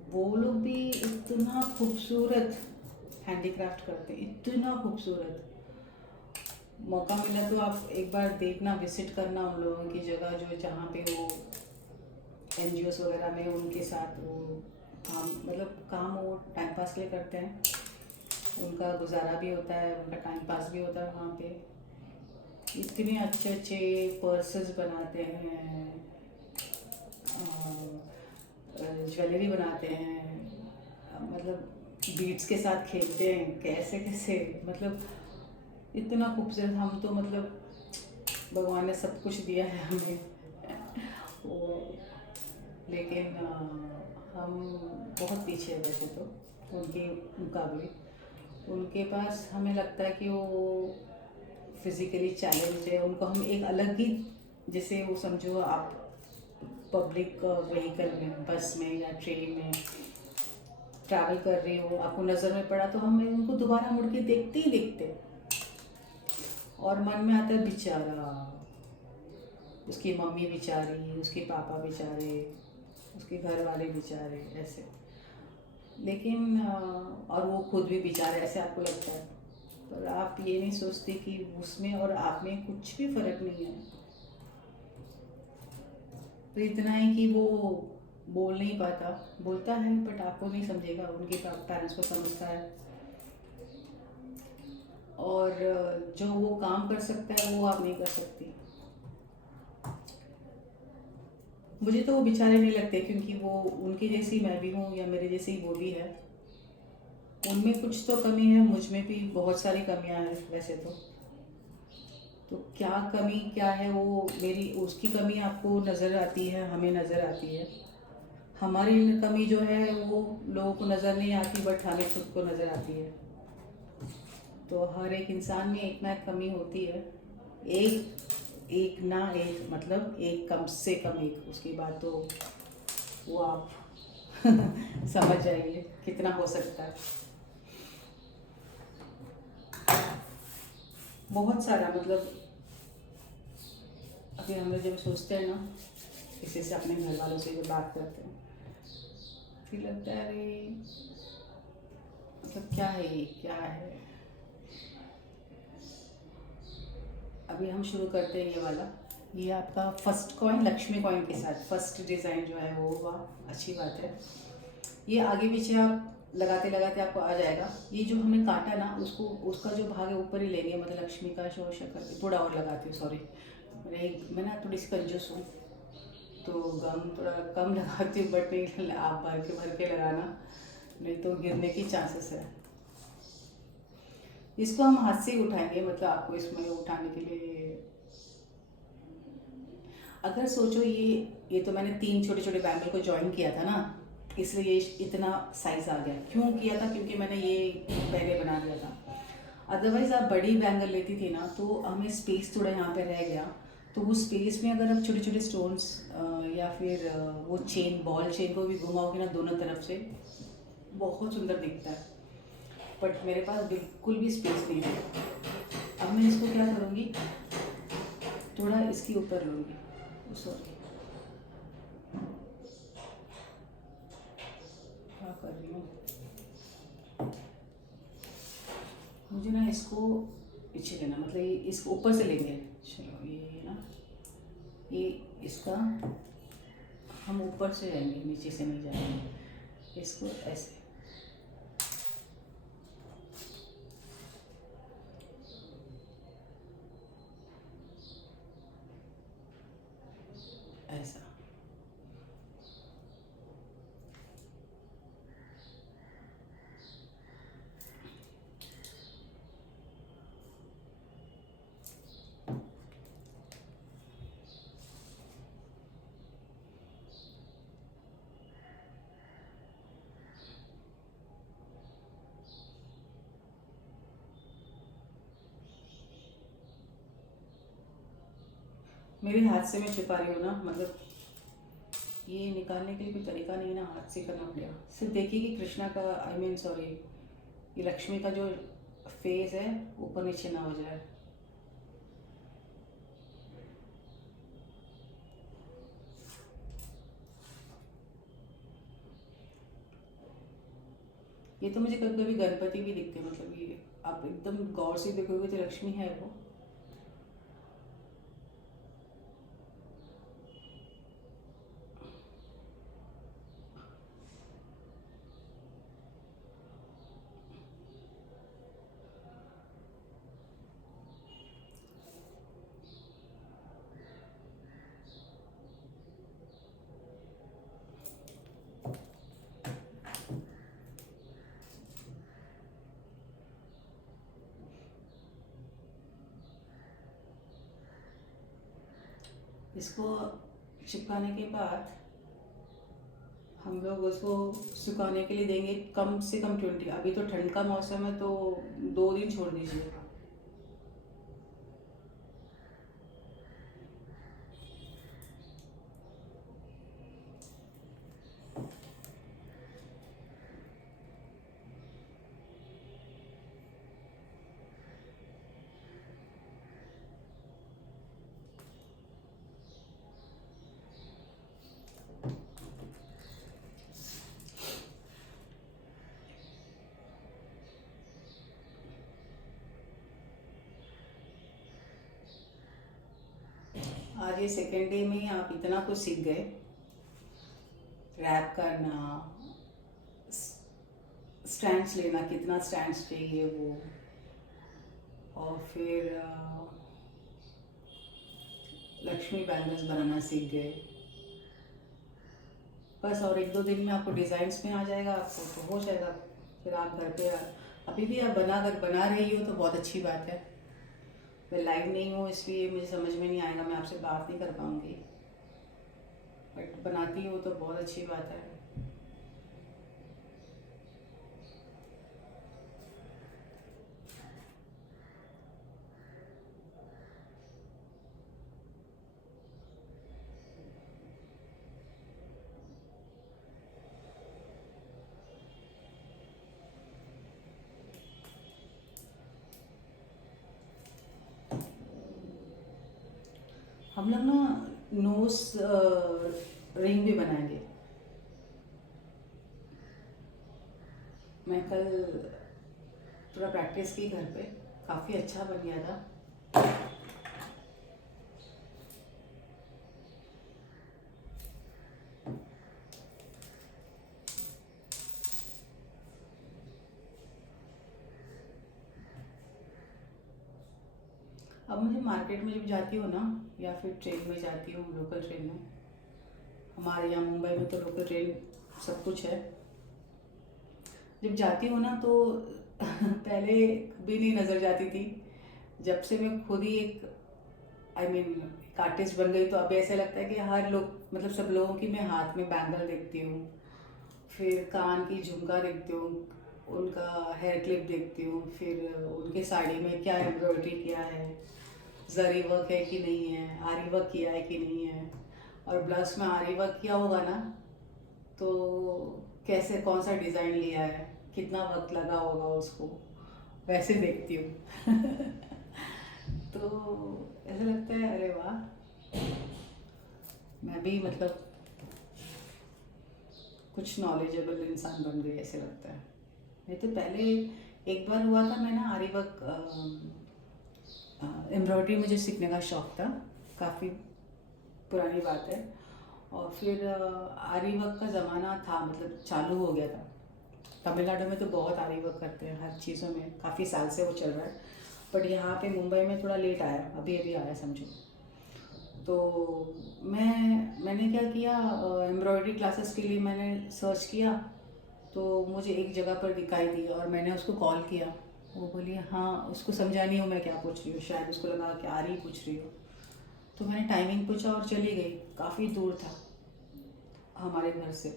वो लोग भी इतना खूबसूरत हैंडीक्राफ्ट करते हैं, इतना खूबसूरत। मौका मिला तो आप एक बार देखना, विजिट करना उन लोगों की जगह जो जहाँ पे वो NGOs वगैरह में उनके साथ वो काम वो टाइम पास के लिए करते हैं, उनका गुजारा भी होता है, उनका टाइम पास भी होता है वहाँ पे। इतने अच्छे अच्छे पर्सेस बनाते हैं, ज्वेलरी बनाते हैं, मतलब बीड्स के साथ खेलते हैं, कैसे कैसे, मतलब इतना खूबसूरत। हम तो मतलब भगवान ने सब कुछ दिया है हमें वो, लेकिन हम बहुत पीछे हैं वैसे तो उनके मुकाबले। उनके पास हमें लगता है कि वो फिज़िकली चैलेंज है, उनको हम एक अलग ही, जैसे वो समझो आप पब्लिक व्हीकल में, बस में या ट्रेन में ट्रैवल कर रही हो, आपको नज़र में पड़ा तो हमें उनको दोबारा मुड़ के देखते ही देखते, और मन में आता है बेचारा, उसकी मम्मी बेचारी, उसके पापा बेचारे, उसके घर वाले बेचारे, ऐसे। लेकिन और वो खुद भी बेचारे, ऐसे आपको लगता है, पर आप ये नहीं सोचते कि उसमें और आप में कुछ भी फ़र्क नहीं है। तो इतना है कि वो बोल नहीं पाता, बोलता है बट आपको नहीं समझेगा, उनके पेरेंट्स को समझता है। और जो वो काम कर सकता है वो आप नहीं कर सकती। मुझे तो वो बेचारे नहीं लगते, क्योंकि वो उनके जैसी मैं भी हूँ या मेरे जैसी वो भी है। उनमें कुछ तो कमी है, मुझ में भी बहुत सारी कमियां हैं वैसे तो क्या कमी क्या है वो मेरी, उसकी कमी आपको नज़र आती है, हमें नज़र आती है। हमारी कमी जो है वो लोगों को नज़र नहीं आती, बट हमें खुद को नज़र आती है। तो हर एक इंसान में एक ना एक कमी होती है, एक ना एक, मतलब एक कम से कम एक, उसके बाद तो वो आप समझ जाइए कितना हो सकता है। बहुत सारा, मतलब अभी हम लोग जब सोचते हैं ना, किसी से, अपने घर वालों से जब बात करते हैं, फिर लगता है अरे मतलब क्या है ये, क्या है। अभी हम शुरू करते हैं ये वाला, ये आपका फर्स्ट कॉइन लक्ष्मी कॉइन के साथ फर्स्ट डिज़ाइन जो है वो हुआ, अच्छी बात है। ये आगे पीछे आप लगाते लगाते आपको आ जाएगा। ये जो हमने काटा ना उसको, उसका जो भाग है ऊपर ही लेंगे, मतलब लक्ष्मी का जो शक्ल, थोड़ा और लगाती हूँ, सॉरी मैं ना थोड़ी सी कंजूस हूँ तो गम थोड़ा कम लगाती हूँ, बट नहीं आप भर के लगाना, नहीं तो गिरने की चांसेस है। इसको हम हाथ से ही उठाएंगे, मतलब आपको इसमें उठाने के लिए अगर सोचो, ये तो मैंने 3 छोटे छोटे बैंगल को ज्वाइन किया था ना, इसलिए ये इतना साइज आ गया। क्यों किया था? क्योंकि मैंने ये पहले बना दिया था। अदरवाइज आप बड़ी बैंगल लेती थी ना तो हमें स्पेस थोड़ा यहाँ पे रह गया, तो वो स्पेस में अगर आप छोटे छोटे स्टोन्स या फिर वो चेन, बॉल चेन को भी घुमाओगे ना दोनों तरफ से, बहुत सुंदर दिखता है। बट मेरे पास बिल्कुल भी स्पेस नहीं है। अब मैं इसको क्या करूँगी, थोड़ा इसके ऊपर लूँगी, सॉरी क्या कर रही हूँ, मुझे ना इसको पीछे लेना, मतलब ये इसको ऊपर से लेंगे। चलो ये ना, ये इसका हम ऊपर से जाएंगे, नीचे से नहीं जाएंगे। इसको ऐसे, ऐसा। मेरे हाथ से मैं छिपा रही हूँ ना, मतलब ये निकालने के लिए कोई तरीका नहीं ना, हाथ से करना पड़ेगा। सिर्फ देखिए कि कृष्णा का, आई मीन सॉरी, ये लक्ष्मी का जो फेस है ऊपर नीचे ना हो जाए। ये तो मुझे कभी कभी गणपति भी दिखते हैं, मतलब ये आप एकदम गौर से देखोगे तो लक्ष्मी है वो। इसको चिपकाने के बाद हम लोग उसको सुखाने के लिए देंगे कम से कम 20, अभी तो ठंड का मौसम है तो 2 दिन छोड़ दीजिए। आज ये सेकेंड डे में ही आप इतना कुछ सीख गए, रैप करना, स्टैंड्स लेना, कितना स्टैंड्स चाहिए वो, और फिर लक्ष्मी बैंगल्स बनाना सीख गए। बस और 1-2 दिन में आपको डिज़ाइंस में आ जाएगा, आपको तो हो जाएगा। फिर आप घर पे अभी भी आप अगर बना रही हो तो बहुत अच्छी बात है। मैं लाइव नहीं हूँ इसलिए मुझे समझ में नहीं आएगा, मैं आपसे बात नहीं कर पाऊँगी, बट बनाती हो तो बहुत अच्छी बात है। हम लोग ना नोज रिंग भी बनाएंगे। मैं कल थोड़ा प्रैक्टिस की घर पे, काफ़ी अच्छा बन गया था। अब मुझे मार्केट में जब जाती हूँ ना, या फिर ट्रेन में जाती हूँ, लोकल ट्रेन में, हमारे यहाँ मुंबई में तो लोकल ट्रेन सब कुछ है, जब जाती हूँ ना तो पहले भी नहीं नज़र जाती थी। जब से मैं खुद ही एक एक आर्टिस्ट बन गई तो अभी ऐसा लगता है कि हर लोग, मतलब सब लोगों की मैं हाथ में बैंगल देखती हूँ, फिर कान की झुमका देखती हूँ, उनका हेयर क्लिप देखती हूँ, फिर उनके साड़ी में क्या एम्ब्रॉयडरी किया है, जरी वर्क है कि नहीं है, आरी वर्क किया है कि नहीं है, और ब्लाउज में आरी वर्क किया होगा ना तो कैसे, कौन सा डिज़ाइन लिया है, कितना वक्त लगा होगा उसको, वैसे देखती हूँ। तो ऐसा लगता है अरे वाह, मैं भी मतलब कुछ नॉलेजेबल इंसान बन गई ऐसे लगता है। नहीं तो पहले एक बार हुआ था, मैं ना आरी वर्क, एम्ब्रॉयडरी मुझे सीखने का शौक़ था, काफ़ी पुरानी बात है। और फिर आरी वर्क का ज़माना था, मतलब चालू हो गया था। तमिलनाडु में तो बहुत आरी वर्क करते हैं हर चीज़ों में, काफ़ी साल से वो चल रहा है, बट यहाँ पे मुंबई में थोड़ा लेट आया, अभी अभी आया समझो। तो मैंने क्या किया, एम्ब्रॉयडरी क्लासेस के लिए मैंने सर्च किया, तो मुझे एक जगह पर दिखाई दी और मैंने उसको कॉल किया। वो बोली हाँ, उसको समझा नहीं हूँ मैं क्या पूछ रही हूँ, शायद उसको लगा कि आ रही पूछ रही हूँ। तो मैंने टाइमिंग पूछा और चली गई, काफ़ी दूर था हमारे घर से।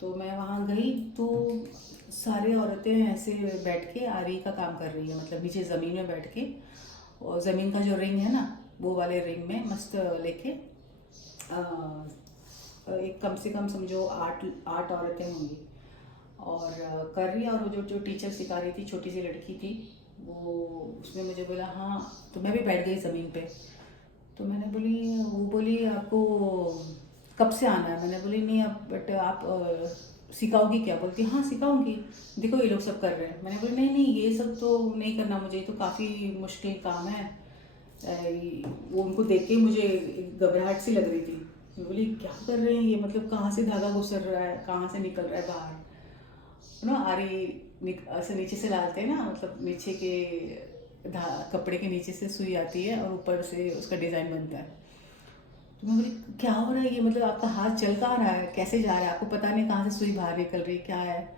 तो मैं वहाँ गई तो सारी औरतें ऐसे बैठ के आरी का काम कर रही है, मतलब नीचे ज़मीन में बैठ के, और ज़मीन का जो रिंग है ना, वो वाले रिंग में मस्त लेके एक कम से कम समझो 8 औरतें होंगी, और कर रही है। और वो जो टीचर सिखा रही थी, छोटी सी लड़की थी, वो उसने मुझे बोला हाँ, तो मैं भी बैठ गई ज़मीन पे। तो मैंने बोली, वो बोली आपको कब से आना है? मैंने बोली नहीं, अब बट आप सिखाओगी क्या? बोलती हाँ सिखाऊंगी, देखो ये लोग सब कर रहे हैं। मैंने बोली नहीं नहीं, ये सब तो नहीं करना मुझे, तो काफ़ी मुश्किल काम है। वो उनको देख के मुझे एक घबराहट सी लग रही थी। मैं बोली क्या कर रहे हैं ये, मतलब कहाँ से धागा घुसर रहा है, कहाँ से निकल रहा है बाहर, ना आरी ऐसे नीचे से डालते हैं ना, मतलब नीचे के कपड़े के नीचे से सुई आती है और ऊपर से उसका डिज़ाइन बनता है। तो मैं बोली क्या हो रहा है ये, मतलब आपका हाथ चल कहाँ रहा है, कैसे जा रहा है, आपको पता नहीं कहाँ से सुई बाहर निकल रही है, क्या है,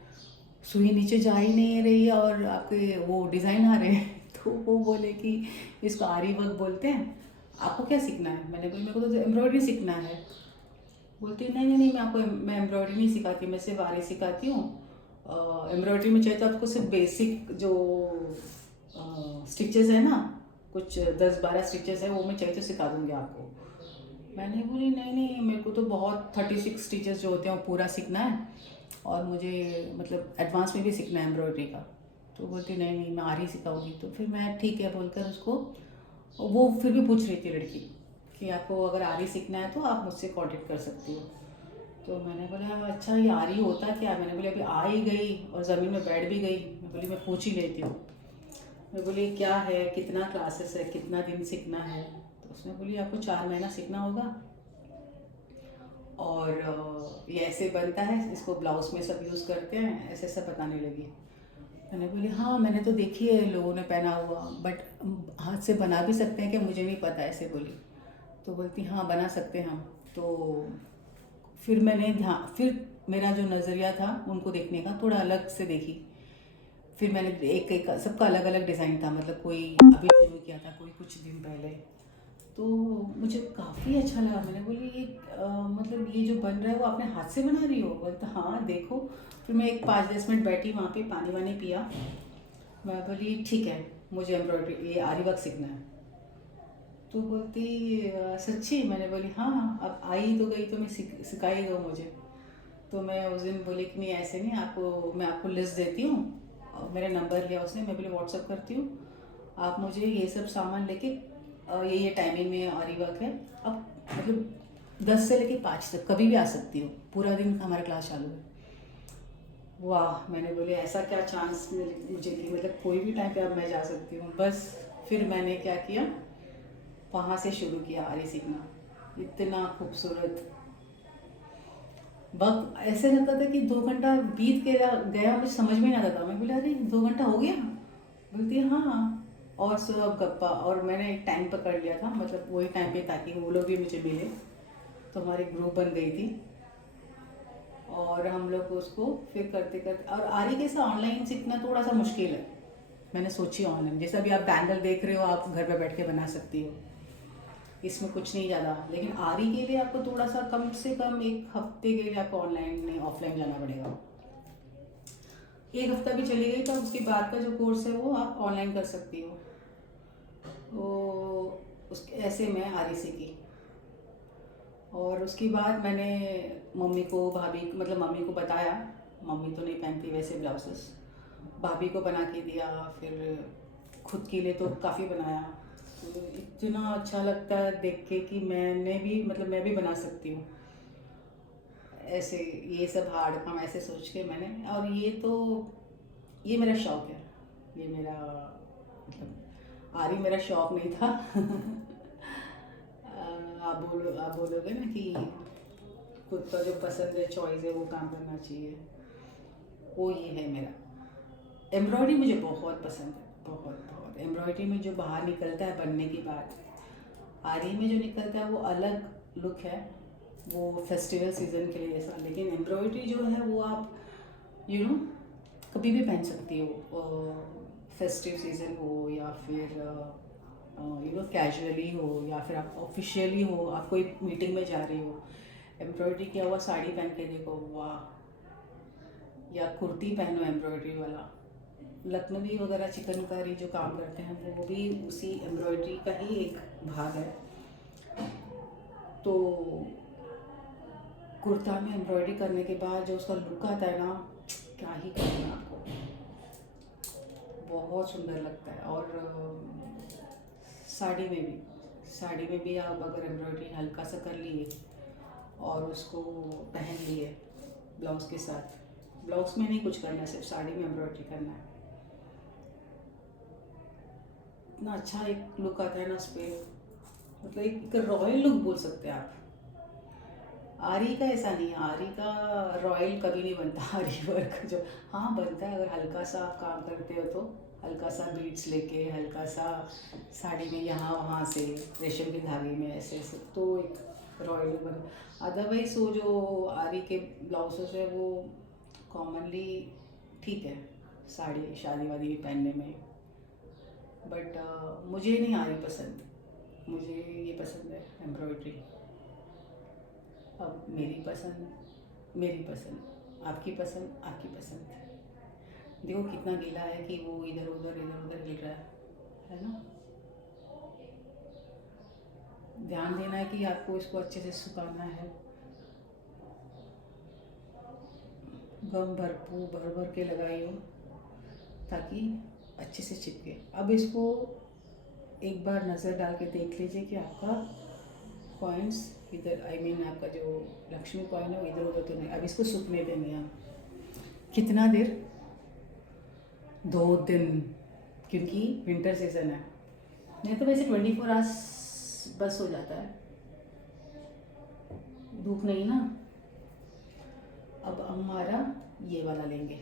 सुई नीचे जा ही नहीं रही है और आपके वो डिज़ाइन आ रहे हैं। तो वो बोले कि इसको आरी वर्क बोलते हैं, आपको क्या सीखना है? मैंने बोली मेरे को तो एम्ब्रॉयडरी सीखना है। बोलती नहीं नहीं नहीं, मैं एम्ब्रॉयडरी नहीं सिखाती, मैं सिर्फ आरी सिखाती हूँ। एम्ब्रॉयडरी में चाहिए तो आपको सिर्फ बेसिक जो स्टिचेस है ना, कुछ 10-12 स्टिचेस है, वो मैं चाहिए तो सिखा दूँगी आपको। मैंने बोली नहीं नहीं, मेरे को तो बहुत 36 स्टिचेस जो होते हैं वो पूरा सीखना है, और मुझे मतलब एडवांस में भी सीखना है एम्ब्रॉयडरी का। तो बोलती नहीं नहीं, मैं आरी सिखाऊंगी। तो फिर मैं ठीक है बोलकर उसको, वो फिर भी पूछ रही थी लड़की कि आपको अगर आरी सीखना है तो आप मुझसे कांटेक्ट कर सकती हो। तो मैंने बोला अच्छा ये आरी होता क्या? मैंने बोली अभी आ ही गई और ज़मीन में बैठ भी गई, मैं बोली मैं पूछ ही लेती हूँ। मैं बोली क्या है, कितना क्लासेस है, कितना दिन सीखना है? तो उसने बोली आपको 4 महीना सीखना होगा, और ये ऐसे बनता है, इसको ब्लाउज में सब यूज़ करते हैं, ऐसे सब बताने लगी। मैंने बोली हाँ मैंने तो देखी है लोगों ने पहना हुआ, बट हाथ से बना भी सकते हैं क्या, मुझे नहीं पता, ऐसे बोली। तो बोलती हाँ बना सकते हैं हम। तो फिर मैंने ध्यान, फिर मेरा जो नज़रिया था उनको देखने का थोड़ा अलग से देखी। फिर मैंने एक एक सबका अलग अलग डिज़ाइन था, मतलब कोई अभी शुरू किया था, कोई कुछ दिन पहले। तो मुझे काफ़ी अच्छा लगा। मैंने बोली ये मतलब ये जो बन रहा है वो अपने हाथ से बना रही हो? बोलता हाँ देखो। फिर मैं एक 5-10 मिनट बैठी वहाँ पे, पानी वानी पिया। मैं बोली ठीक है, मुझे एम्ब्रॉयडरी ये आरी वर्क सीखना है। तो बोलती सच्ची? मैंने बोली हाँ हाँ, अब आई तो गई तो मैं सिखाई दो मुझे। तो मैं उस दिन बोली कि नहीं ऐसे नहीं, आपको मैं आपको लिस्ट देती हूँ, और मेरा नंबर लिया उसने, मैं बोली व्हाट्सअप करती हूँ, आप मुझे ये सब सामान लेके ये टाइमिंग में आरी वर्क है, अब मतलब 10 से लेके 5 तक कभी भी आ सकती हो, पूरा दिन हमारा क्लास चालू है। वाह, मैंने बोली ऐसा क्या चांस मुझे कि मतलब कोई भी टाइम पे अब मैं जा सकती हूँ बस। फिर मैंने क्या किया, वहाँ से शुरू किया आरी सीखना। इतना खूबसूरत वक्त, ऐसे लगता था कि 2 घंटा बीत गया गया, मुझे समझ में नहीं आता था। मैं बोला अरे 2 घंटा हो गया? बोलती है हाँ। और सुबह गप्पा, और मैंने एक टाइम पर कर लिया था, मतलब वही टाइम पे ताकि वो लोग भी मुझे मिले, तो हमारी ग्रुप बन गई थी और हम लोग उसको फिर करते करते। और आरी कैसा ऑनलाइन सीखना थोड़ा सा मुश्किल है, मैंने सोची ऑनलाइन, जैसे अभी आप बैंगल देख रहे हो आप घर पे बैठ के बना सकती हो, इसमें कुछ नहीं ज़्यादा। लेकिन आरी के लिए आपको थोड़ा सा कम से कम एक हफ्ते के लिए आपको ऑनलाइन नहीं ऑफलाइन जाना पड़ेगा। एक हफ्ता भी चली गई तो उसके बाद का जो कोर्स है वो आप ऑनलाइन कर सकती हो। तो उसके ऐसे मैं आरी सीखी, और उसके बाद मैंने मम्मी को, भाभी, मतलब मम्मी को बताया, मम्मी तो नहीं पहनती वैसे ब्लाउजेस, भाभी को बना के दिया, फिर खुद के लिए तो काफ़ी बनाया। तो इतना अच्छा लगता है देख के कि मैंने भी, मतलब मैं भी बना सकती हूँ ऐसे, ये सब हार्ड काम ऐसे सोच के मैंने। और ये मेरा शौक है, ये मेरा, मतलब आरी मेरा शौक नहीं था। आप बोलोगे ना कि खुद का जो पसंद है, चॉइस है, वो काम करना चाहिए, वो ये है मेरा। एम्ब्रॉयडरी मुझे बहुत पसंद है, बहुत बहुत। एम्ब्रॉयडरी में जो बाहर निकलता है बनने की बात, आरी में जो निकलता है वो अलग लुक है, वो फेस्टिवल सीजन के लिए ऐसा। लेकिन एम्ब्रॉयडरी जो है वो आप यू नो कभी भी पहन सकती हो, फेस्टिव सीजन हो या फिर कैजुअली हो, या फिर आप ऑफिशियली हो, आप कोई मीटिंग में जा रही हो, एम्ब्रॉयडरी किया हुआ साड़ी पहन के देखो, वाह। या कुर्ती पहनो एम्ब्रॉयडरी वाला। लखनवी वगैरह चिकनकारी जो काम करते हैं वो भी उसी एम्ब्रॉयडरी का ही एक भाग है। तो कुर्ता में एम्ब्रॉयडरी करने के बाद जो उसका लुक आता है ना, क्या ही कहूँ मैं आपको, बहुत सुंदर लगता है। और साड़ी में भी, साड़ी में भी आप अगर एम्ब्रॉयडरी हल्का सा कर लिए और उसको पहन लिए ब्लाउज़ के साथ, ब्लाउज़ में नहीं कुछ करना है, सिर्फ साड़ी में एम्ब्रॉयडरी करना है, इतना अच्छा एक लुक आता है ना उस पर, मतलब एक रॉयल लुक बोल सकते हैं आप। आरी का ऐसा नहीं है, आरी का रॉयल कभी नहीं बनता। आरी वर्क जो, हाँ बनता है, अगर हल्का सा आप काम करते हो तो हल्का सा बीड्स लेके, हल्का सा साड़ी में यहाँ वहाँ से रेशम के धागे में ऐसे ऐसे, तो एक रॉयल बन। अदरवाइज वो जो आरी के ब्लाउजेस है वो कॉमनली ठीक है साड़ी शादी वादी में पहनने में, बट मुझे नहीं आरी पसंद, मुझे ये पसंद है एम्ब्रॉयडरी। अब मेरी पसंद मेरी पसंद, आपकी पसंद आपकी पसंद। देखो कितना गीला है कि वो इधर उधर गिर रहा है ना। ध्यान देना है कि आपको इसको अच्छे से सुखाना है, गम भरपूर भर भर के लगाई हो ताकि अच्छे से चिपके। अब इसको एक बार नज़र डाल के देख लीजिए कि आपका कॉइन्स इधर, आई मीन आपका जो लक्ष्मी कॉइन है वो इधर उधर तो नहीं। अब इसको सूखने देंगे हम, कितना देर, 2 दिन, क्योंकि विंटर सीजन है। नहीं तो वैसे 24 आवर्स बस हो जाता है, धूप नहीं ना। अब हमारा ये वाला लेंगे,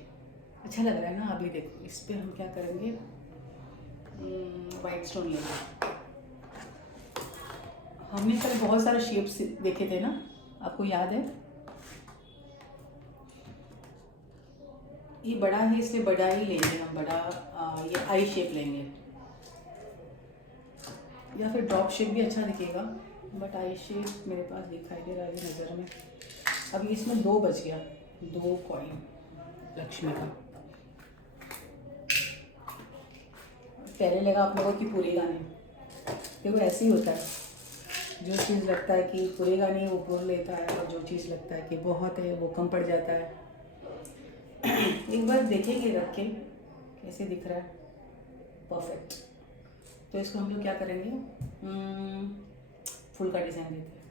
अच्छा लग रहा है ना। अभी देखो इस पर हम क्या करेंगे, वाइट स्टोन लेंगे। हमने कल बहुत सारे शेप्स देखे थे ना, आपको याद है। ये बड़ा है इसलिए बड़ा ही लेंगे हम, बड़ा ये आई शेप लेंगे, या फिर ड्रॉप शेप भी अच्छा दिखेगा, बट आई शेप मेरे पास दिखाई दे रहा है नज़र में। अभी इसमें 2 बच गया, 2 कॉइन लक्ष्मी का। पहले लगा आप लोगों की पूरेगा नहीं, देखो ऐसे ही होता है, जो चीज़ लगता है कि पूरेगा नहीं वो पूर लेता है, और जो चीज़ लगता है कि बहुत है वो कम पड़ जाता है। एक बार देखेंगे रख के कैसे दिख रहा है, परफेक्ट। तो इसको हम लोग क्या करेंगे, फूल का डिज़ाइन देते हैं,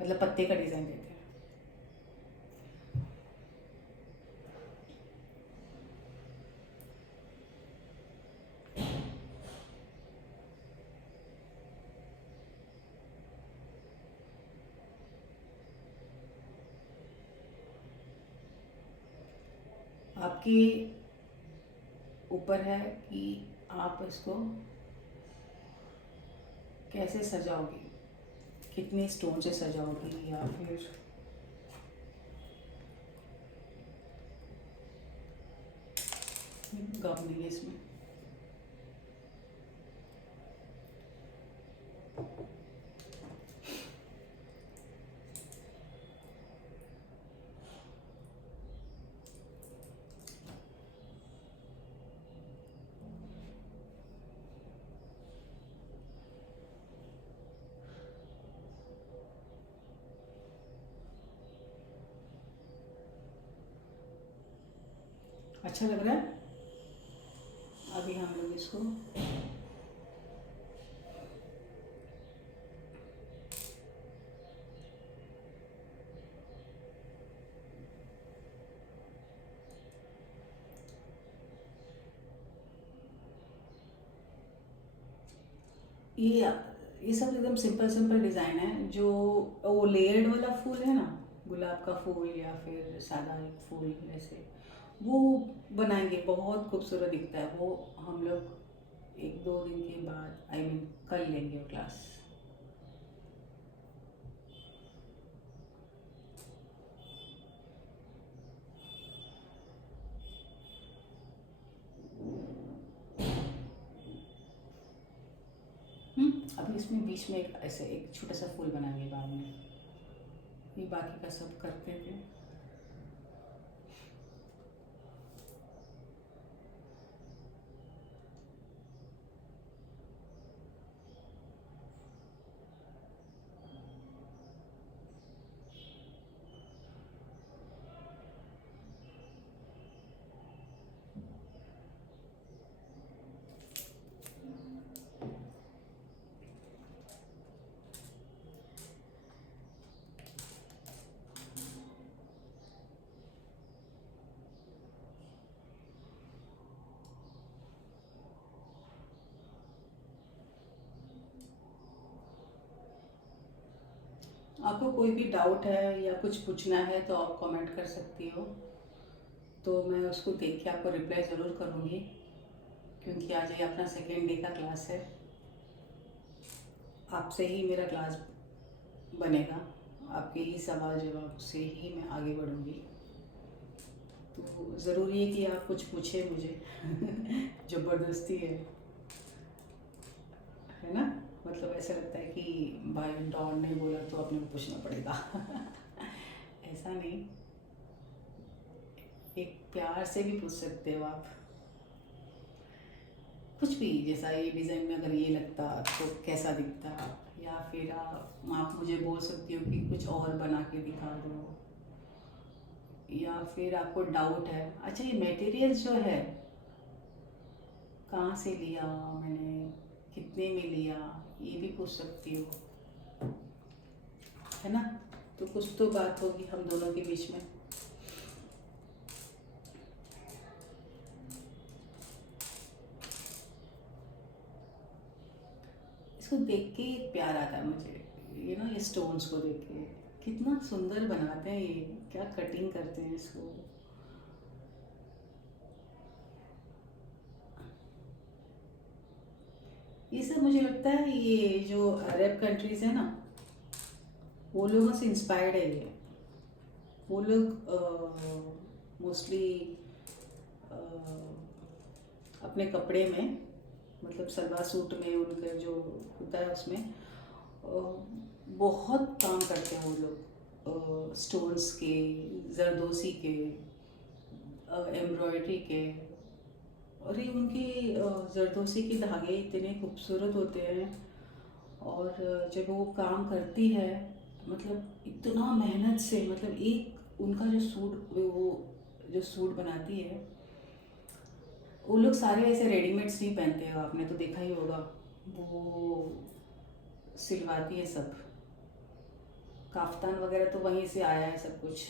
मतलब पत्ते का डिज़ाइन देते हैं। आपके ऊपर है कि आप इसको कैसे सजाओगी, कितने स्टोन से सजाओगी, या फिर गम नहीं है इसमें। अच्छा लग रहा है। अभी हम लोग इसको ये सब एकदम सिंपल सिंपल डिज़ाइन है। जो वो लेयर्ड वाला फूल है ना, गुलाब का फूल या फिर सादा एक फूल ऐसे, वो बनाएंगे, बहुत खूबसूरत दिखता है वो। हम लोग 1-2 दिन के बाद आई मीन कर लेंगे वो क्लास। अभी इसमें बीच में एक ऐसे एक छोटा सा फूल बनाएंगे बाद में। ये बाकी का सब करते थे। आपको कोई भी डाउट है या कुछ पूछना है तो आप कमेंट कर सकती हो, तो मैं उसको देख के आपको रिप्लाई ज़रूर करूँगी, क्योंकि आज ये अपना सेकेंड डे का क्लास है। आपसे ही मेरा क्लास बनेगा, आपके ही सवाल जवाब से ही मैं आगे बढ़ूँगी। तो ज़रूरी है कि आप कुछ पूछे मुझे ज़बरदस्ती है ना। मतलब ऐसा लगता है कि भाई डॉन ने बोला तो अपने को पूछना पड़ेगा ऐसा नहीं, एक प्यार से भी पूछ सकते हो आप कुछ भी। जैसा ये डिज़ाइन में अगर ये लगता तो कैसा दिखता, या फिर आप मुझे बोल सकती हो कि कुछ और बना के दिखा दो, या फिर आपको डाउट है अच्छा ये मटेरियल्स जो है कहाँ से लिया मैंने, कितने में लिया, ये भी पूछ सकती हो, है ना। तो कुछ तो बात होगी हम दोनों के बीच में। इसको देख के एक प्यार आता है मुझे, ये स्टोन्स को देख के कितना सुंदर बनाते हैं ये, क्या कटिंग करते हैं इसको। ये सब मुझे लगता है ये जो अरब कंट्रीज है ना, वो लोगों से इंस्पायर्ड है ये। वो लोग मोस्टली अपने कपड़े में, मतलब सलवार सूट में उनका जो होता है उसमें बहुत काम करते हैं वो लोग, स्टोन्स के, जरदोसी के, एम्ब्रॉयडरी के। और ये उनके जरदोसी के धागे इतने खूबसूरत होते हैं, और जब वो काम करती है मतलब इतना मेहनत से, मतलब एक उनका जो सूट, वो जो सूट बनाती है, वो लोग सारे ऐसे रेडीमेड्स नहीं पहनते हो, आपने तो देखा ही होगा। वो सिलवाती है सब, काफ्तान वगैरह तो वहीं से आया है सब कुछ,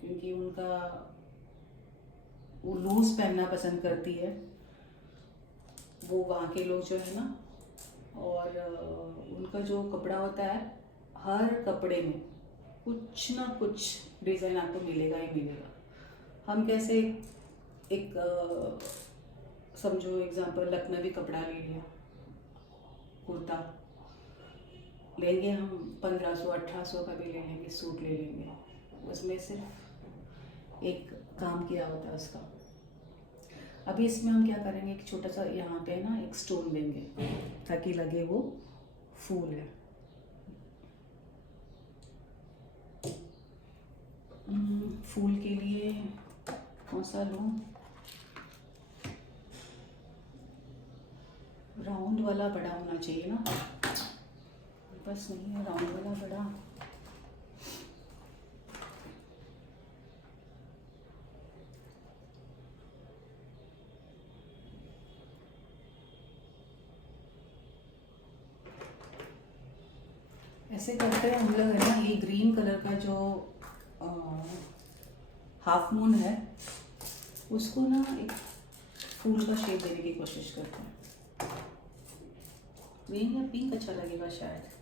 क्योंकि उनका वो लूज पहनना पसंद करती है वो वहाँ के लोग जो है ना। और उनका जो कपड़ा होता है, हर कपड़े में कुछ ना कुछ डिज़ाइन आपको मिलेगा ही मिलेगा। हम कैसे एक समझो एग्जांपल लखनवी कपड़ा ले लिया, कुर्ता लेंगे हम 1500-1800 का भी ले लेंगे, सूट ले लेंगे, उसमें सिर्फ एक काम किया होता है उसका। अभी इसमें हम क्या करेंगे, एक छोटा सा यहाँ पे ना एक स्टोन देंगे ताकि लगे वो फूल है। फूल के लिए कौन सा लूँ? राउंड वाला बड़ा होना चाहिए ना, बस नहीं है राउंड वाला बड़ा। ऐसे करते हैं हम लोग, है ना, ये ग्रीन कलर का जो हाफ मून है उसको ना एक फूल का शेप देने की कोशिश करते हैं। ग्रीन या पिंक अच्छा लगेगा शायद।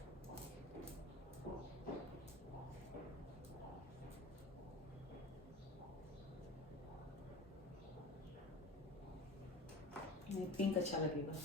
नहीं, पिंक अच्छा लगेगा।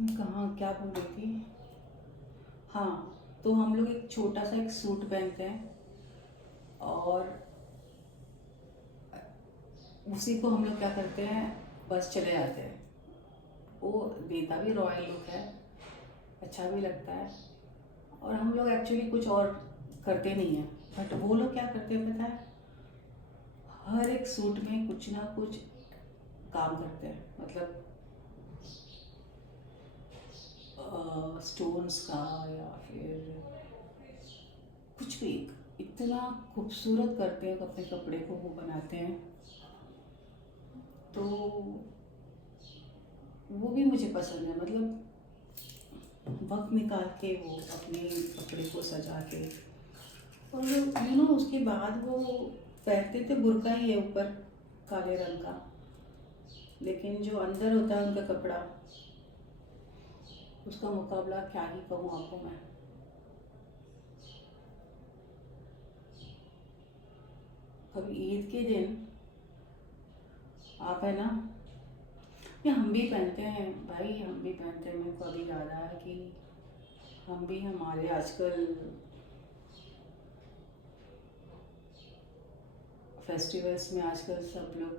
कहाँ क्या बोल रही थी? हाँ, तो हम लोग एक छोटा सा एक सूट पहनते हैं और उसी को हम लोग क्या करते हैं, बस चले जाते हैं। वो देता भी रॉयल लुक है, अच्छा भी लगता है, और हम लोग एक्चुअली कुछ और करते नहीं हैं, बट वो लोग क्या करते हैं पता है, हर एक सूट में कुछ ना कुछ काम करते हैं, मतलब स्टोन्स का या फिर कुछ भी इतना खूबसूरत करते हैं अपने कपड़े को, वो बनाते हैं। तो वो भी मुझे पसंद है, मतलब वक्त निकाल के वो अपने कपड़े को सजा के, और उसके बाद वो पहनते थे बुर्का ही है ऊपर काले रंग का, लेकिन जो अंदर होता है उनका कपड़ा, उसका मुकाबला क्या ही कहूँ आपको मैं। कभी ईद के दिन आप है ना, ये हम भी पहनते हैं भाई, हम भी पहनते हैं। मेरे को अभी याद आया कि हम भी, हमारे आजकल फेस्टिवल्स में आजकल सब लोग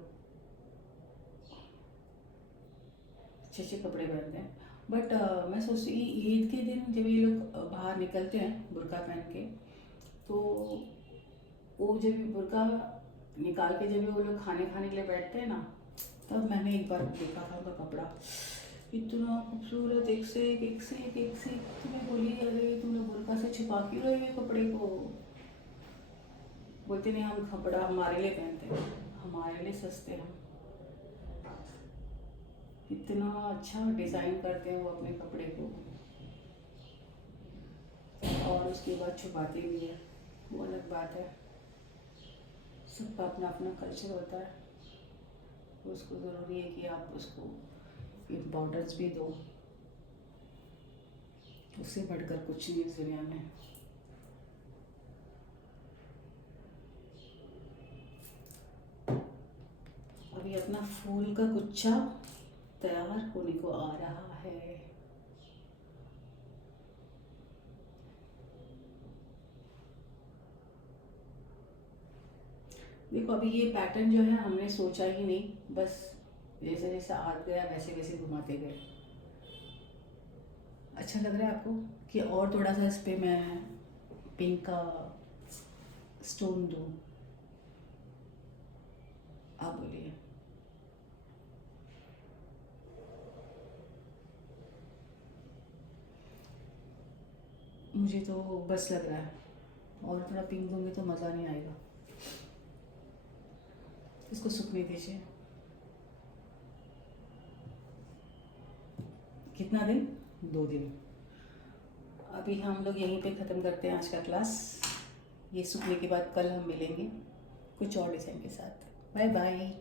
अच्छे अच्छे कपड़े पहनते हैं, बट मैं सोचती ईद के दिन जब ये लोग बाहर निकलते हैं बुर्का पहन के, तो वो जब बुर्का निकाल के जब वो लोग खाने खाने के लिए बैठते हैं ना, तब मैंने एक बार देखा था उनका कपड़ा, इतना खूबसूरत, एक से एक, एक से एक, एक से एक। तो मैं बोली, अरे तुम लोग बुर्का से छिपा क्यों रहे हो कपड़े को? बोलते नहीं, हम कपड़ा हमारे लिए पहनते हैं, हमारे लिए सस्ते हम। इतना अच्छा डिज़ाइन करते हैं वो अपने कपड़े को, और उसके बाद छुपाते भी है, वो अलग बात है। सबका अपना अपना कल्चर होता है, उसको ज़रूरी है कि आप उसको इम्पोर्टेंस भी दो, उससे बढ़कर कुछ नहीं इस दुनिया में। अभी अपना फूल का गुच्छा तैयार होने को आ रहा है। देखो अभी ये पैटर्न जो है हमने सोचा ही नहीं, बस जैसे जैसे आ गया वैसे वैसे घुमाते गए। अच्छा लग रहा है आपको कि और थोड़ा सा इस पर मैं पिंक का स्टोन दूँ? आप बोलिए। मुझे तो बस लग रहा है, और थोड़ा पिंक दूंगी तो मज़ा नहीं आएगा। इसको सूखने दीजिए। कितना दिन? 2 दिन। अभी हम लोग यहीं पे ख़त्म करते हैं आज का क्लास। ये सूखने के बाद कल हम मिलेंगे कुछ और डिज़ाइन के साथ। Bye bye.